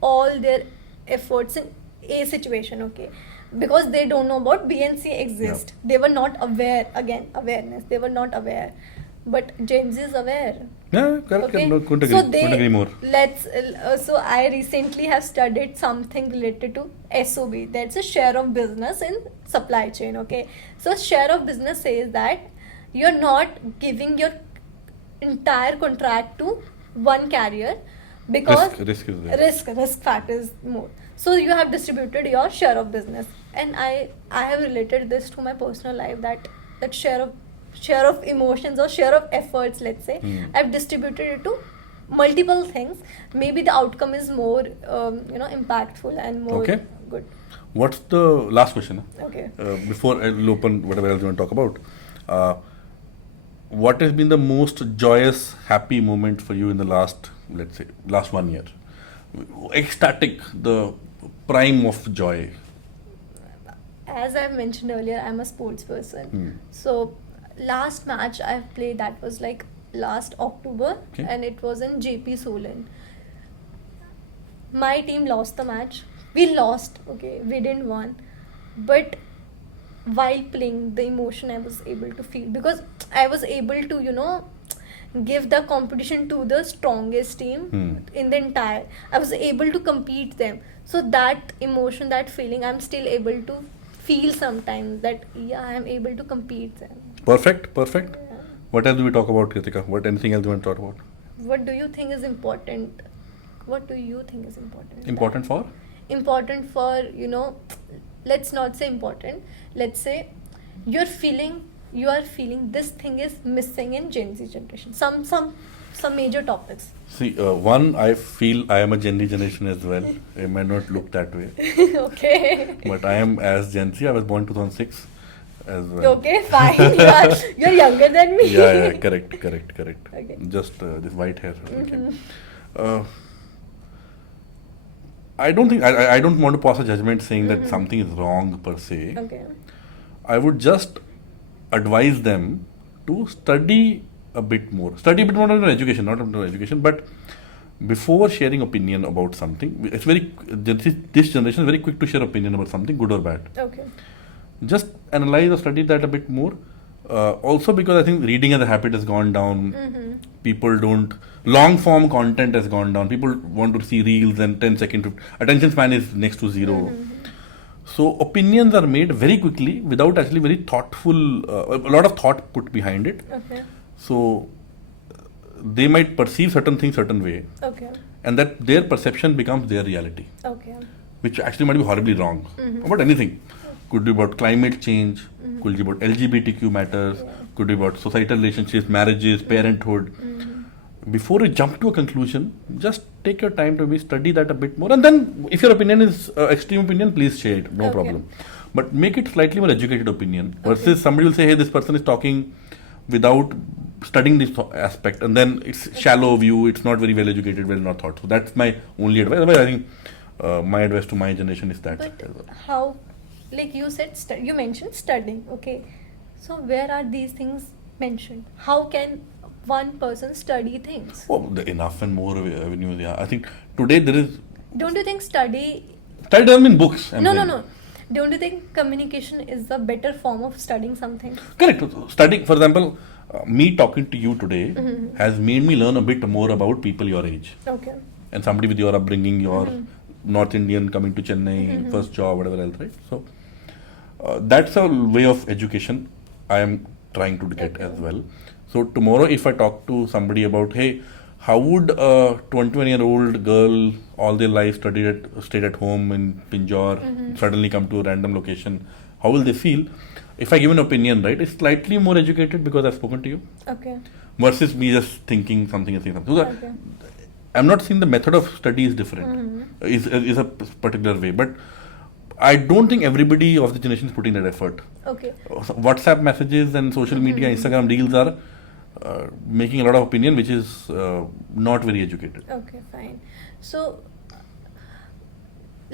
all their efforts in A situation. Okay, because they don't know about B and C exist. Yeah. They were not aware. Again, awareness. They were not aware. But Gen Z is aware. Yeah, correct. Okay. No, couldn't agree more. So I recently have studied something related to SOB. That's a share of business in supply chain. Okay. So share of business says that you're not giving your entire contract to one carrier because Risk is there. risk factor is more. So you have distributed your share of business, and I have related this to my personal life, that share of emotions or share of efforts, let's say, I've distributed it to multiple things. Maybe the outcome is more impactful and more Okay. good. What's the last question? Okay. Before I'll open whatever else you want to talk about. What has been the most joyous, happy moment for you in the last 1 year? Ecstatic, the prime of joy. As I've mentioned earlier, I'm a sports person. So last match I've played, that was like last October, Okay. and it was in JP Solon. My team lost the match. We lost, okay, we didn't win. But while playing, the emotion I was able to feel, because I was able to, give the competition to the strongest team in the entire. I was able to compete them. So that emotion, that feeling, I'm still able to feel sometimes that, yeah, I'm able to compete them. Perfect. Yeah. What else do we talk about, Kritika? Anything else do you want to talk about? What do you think is important? What do you think is important? Important for? Important for, let's not say important. Let's say you are feeling this thing is missing in Gen Z generation. Some major topics. See, one, I feel I am a Gen Z generation as well. It might not look that way. Okay. But I am as Gen Z. I was born 2006. as well. Okay, fine. You're younger than me. Yeah, correct. Okay. Just this white hair. Okay. Mhm. I don't think I don't want to pass a judgment saying that Mhm. something is wrong per se. Okay. I would just advise them to study a bit more. Study a bit more on education, not on education, but before sharing opinion about something, it's very this generation is very quick to share opinion about something, good or bad. Okay. Just analyze or study that a bit more. Also because I think reading as a habit has gone down. Mhm. People don't, long form content has gone down. People want to see reels and 10 second attention span is next to zero. Mhm. So opinions are made very quickly without actually very thoughtful, a lot of thought put behind it. Okay. So they might perceive certain things certain way, Okay. and that their perception becomes their reality, Okay. which actually might be horribly wrong Mhm. about anything. Could be about climate change, Mhm. could be about LGBTQ matters, Yeah. could be about societal relationships, marriages, parenthood. Mhm. Before you jump to a conclusion, just take your time to study that a bit more, and then if your opinion is extreme opinion, please share it, no Okay. problem. But make it slightly more educated opinion versus Okay. somebody will say, hey, this person is talking without studying this aspect, and then it's shallow view, it's not very well educated, well not thought. So that's my only advice. Otherwise, I think my advice to my generation is that. But how, like you said, you mentioned studying, okay? So where are these things mentioned? How can one person study things? Oh, enough and more avenues. Yeah, I think today there is. Don't you think study? Study doesn't mean books. I'm No. saying. Don't you think communication is the better form of studying something? Correct. Studying, for example, me talking to you today Mhm. has made me learn a bit more about people your age, Okay. and somebody with your upbringing, your Mhm. North Indian coming to Chennai, Mhm. first job, whatever else, right? So that's a way of education I am trying to get Okay. as well. So tomorrow, if I talk to somebody about, hey, how would a 21-year-old girl all their life stayed at home in Pinjore, Mhm. suddenly come to a random location, how will they feel? If I give an opinion, right, it's slightly more educated because I've spoken to you Okay. versus me just thinking something and saying something. So Okay. I'm not saying the method of study is different, Mhm. is a particular way, but I don't think everybody of the generation is putting that effort. Okay. WhatsApp messages and social media, Mhm. Instagram reels are making a lot of opinion, which is not very educated. Okay, fine. So,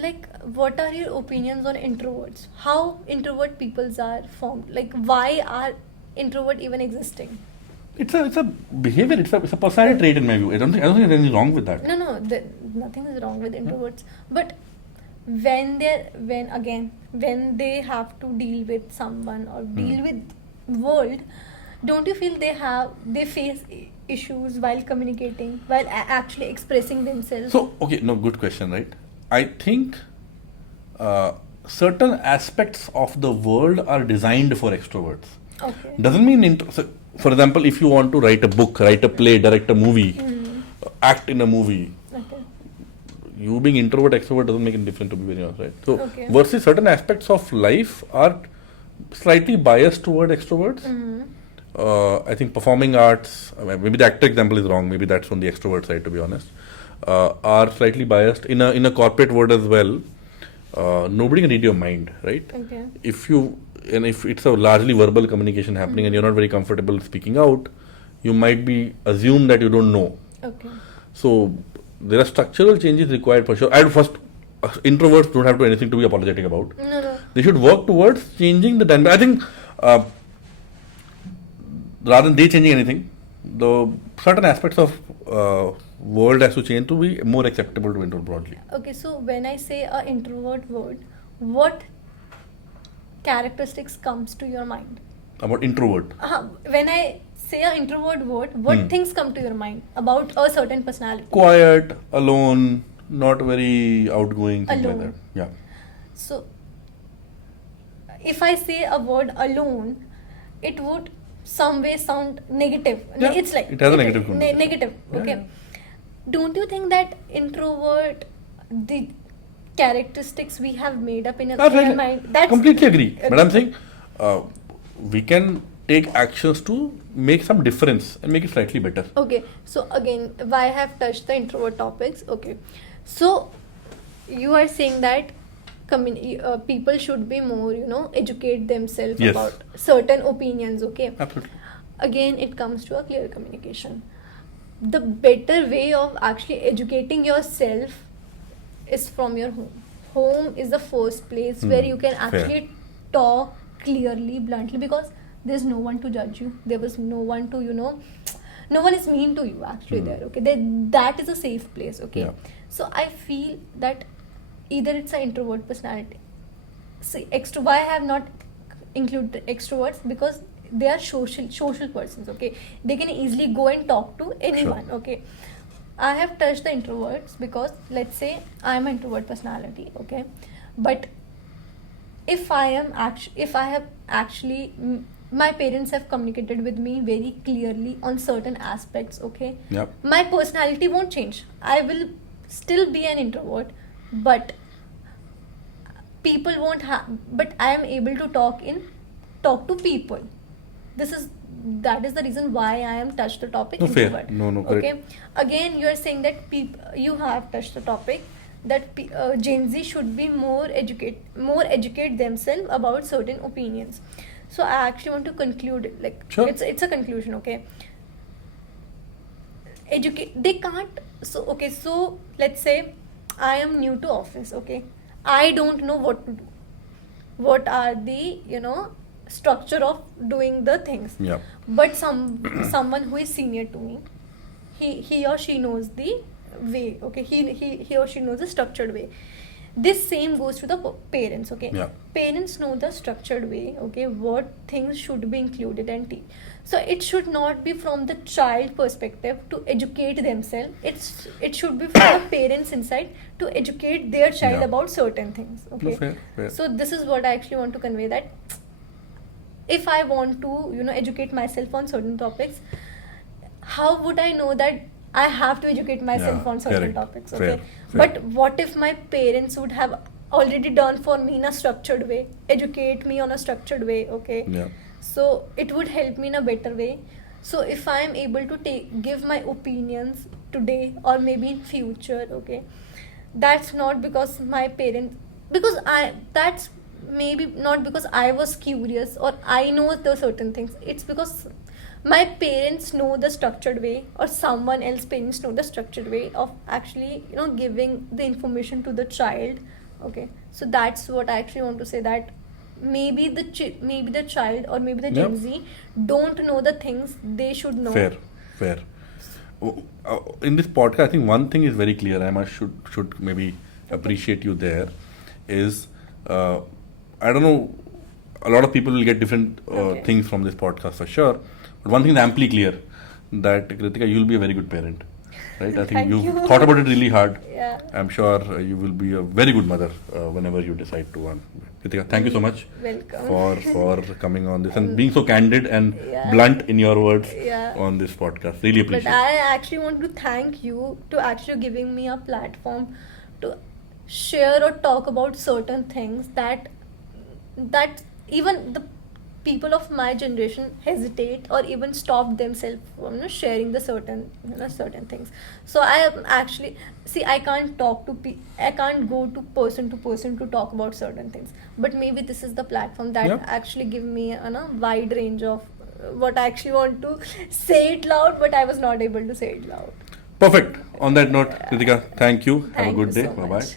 like, what are your opinions on introverts? How introvert peoples are formed? Like, why are introvert even existing? It's a behavior. It's a personality trait in my view. I don't think there's anything wrong with that. No, nothing is wrong with introverts. But when they have to deal with someone or deal with world, don't you feel they face issues while communicating, while actually expressing themselves? So okay, no, good question, right? I think certain aspects of the world are designed for extroverts. Okay. Doesn't mean so, for example, if you want to write a book, write a play, direct a movie, act in a movie, Okay. you being introvert, extrovert doesn't make any difference, to be very honest, right? So Okay. versus certain aspects of life are slightly biased toward extroverts. I think performing arts, maybe the actor example is wrong, maybe that's on the extrovert side, to be honest, are slightly biased in a corporate world as well. Nobody can read your mind, right? Okay. If it's a largely verbal communication happening and you're not very comfortable speaking out, you might be assumed that you don't know. Okay. So there are structural changes required for sure. Introverts don't have to anything to be apologetic about. No. They should work towards changing the dynamic. I think rather than they changing anything, the certain aspects of world has to change to be more acceptable to introvert broadly. Okay, so when I say a introvert word, what characteristics comes to your mind? About introvert. When I say an introvert word, what things come to your mind about a certain personality? Quiet, alone, not very outgoing, things like that. Alone. Yeah. So, if I say a word alone, it would some way sound negative. Yeah, It's like it has a negative connotation. negative. Yeah, Okay. yeah. Don't you think that introvert, the characteristics we have made up in our mind, that's completely agree. But I'm saying we can take actions to make some difference and make it slightly better. Okay, so again, why I have touched the introvert topics? Okay, so you are saying that people should be more, educate themselves Yes. about certain opinions, okay? Absolutely. Again, it comes to a clear communication. The better way of actually educating yourself is from your home. Home is the first place where you can Fair. actually talk clearly, bluntly, because there's no one to judge you. There was no one to, no one is mean to you actually there, okay? That is a safe place, okay? Yeah. So I feel that either it's an introvert personality. See, why I have not included extroverts, because they are social persons, okay? They can easily go and talk to anyone, okay? I have touched the introverts because, let's say, I am an introvert personality, okay? But if I have actually, my parents have communicated with me very clearly on certain aspects, okay? Yep. My personality won't change. I will still be an introvert, but people won't have, but I am able to talk to people. That is the reason why I am touched the topic. No, fair. introvert. No, correct. Okay. Again, you are saying that you have touched the topic that Gen Z should be more educate themselves about certain opinions. So I actually want to conclude it, like, Sure. it's a conclusion, okay? They can't. So let's say I am new to office, okay? I don't know what to do. What are the structure of doing the things? Yeah. But someone who is senior to me, he or she knows the way, okay? He or she knows the structured way. This same goes to the parents, okay? Yeah. Parents know the structured way, okay, what things should be included and teach. So it should not be from the child perspective to educate themselves. It should be from the parents inside to educate their child Yeah. about certain things, okay? No, fair. So this is what I actually want to convey, that if I want to educate myself on certain topics, how would I know that I have to educate myself Yeah, on certain correct. topics, Fair, okay? fair. But what if my parents would have already done for me in a structured way, educate me on a structured way, okay? Yeah. So it would help me in a better way. So if I am able to give my opinions today or maybe in future, okay, that's not because my parents, that's maybe not because I was curious or I know the certain things. It's because my parents know the structured way, or someone else parents know the structured way of actually giving the information to the child, okay? So that's what I actually want to say, that maybe the child or maybe the Gen Yep. Z don't know the things they should know. Fair. In this podcast, I think one thing is very clear. I should maybe appreciate you there. Is I don't know. A lot of people will get different Okay. things from this podcast for sure. But one thing is amply clear, that Kritika, you'll be a very good parent, right? I think Thank you've you. thought about it really hard. Yeah. I'm sure you will be a very good mother whenever you decide to one. Kritika, thank you so much Welcome. for coming on this and being so candid and Yeah. blunt in your words Yeah. on this podcast. Really But appreciate it. I actually want to thank you to actually giving me a platform to share or talk about certain things that even the people of my generation hesitate or even stop themselves from sharing the certain things. So I am actually, see, I can't I can't go to person to talk about certain things, but maybe this is the platform that Yep. actually give me a wide range of what I actually want to say it loud, but I was not able to say it loud. Perfect. On that note, Kritika, thank you. Have a Thank good you day. so Bye bye. much.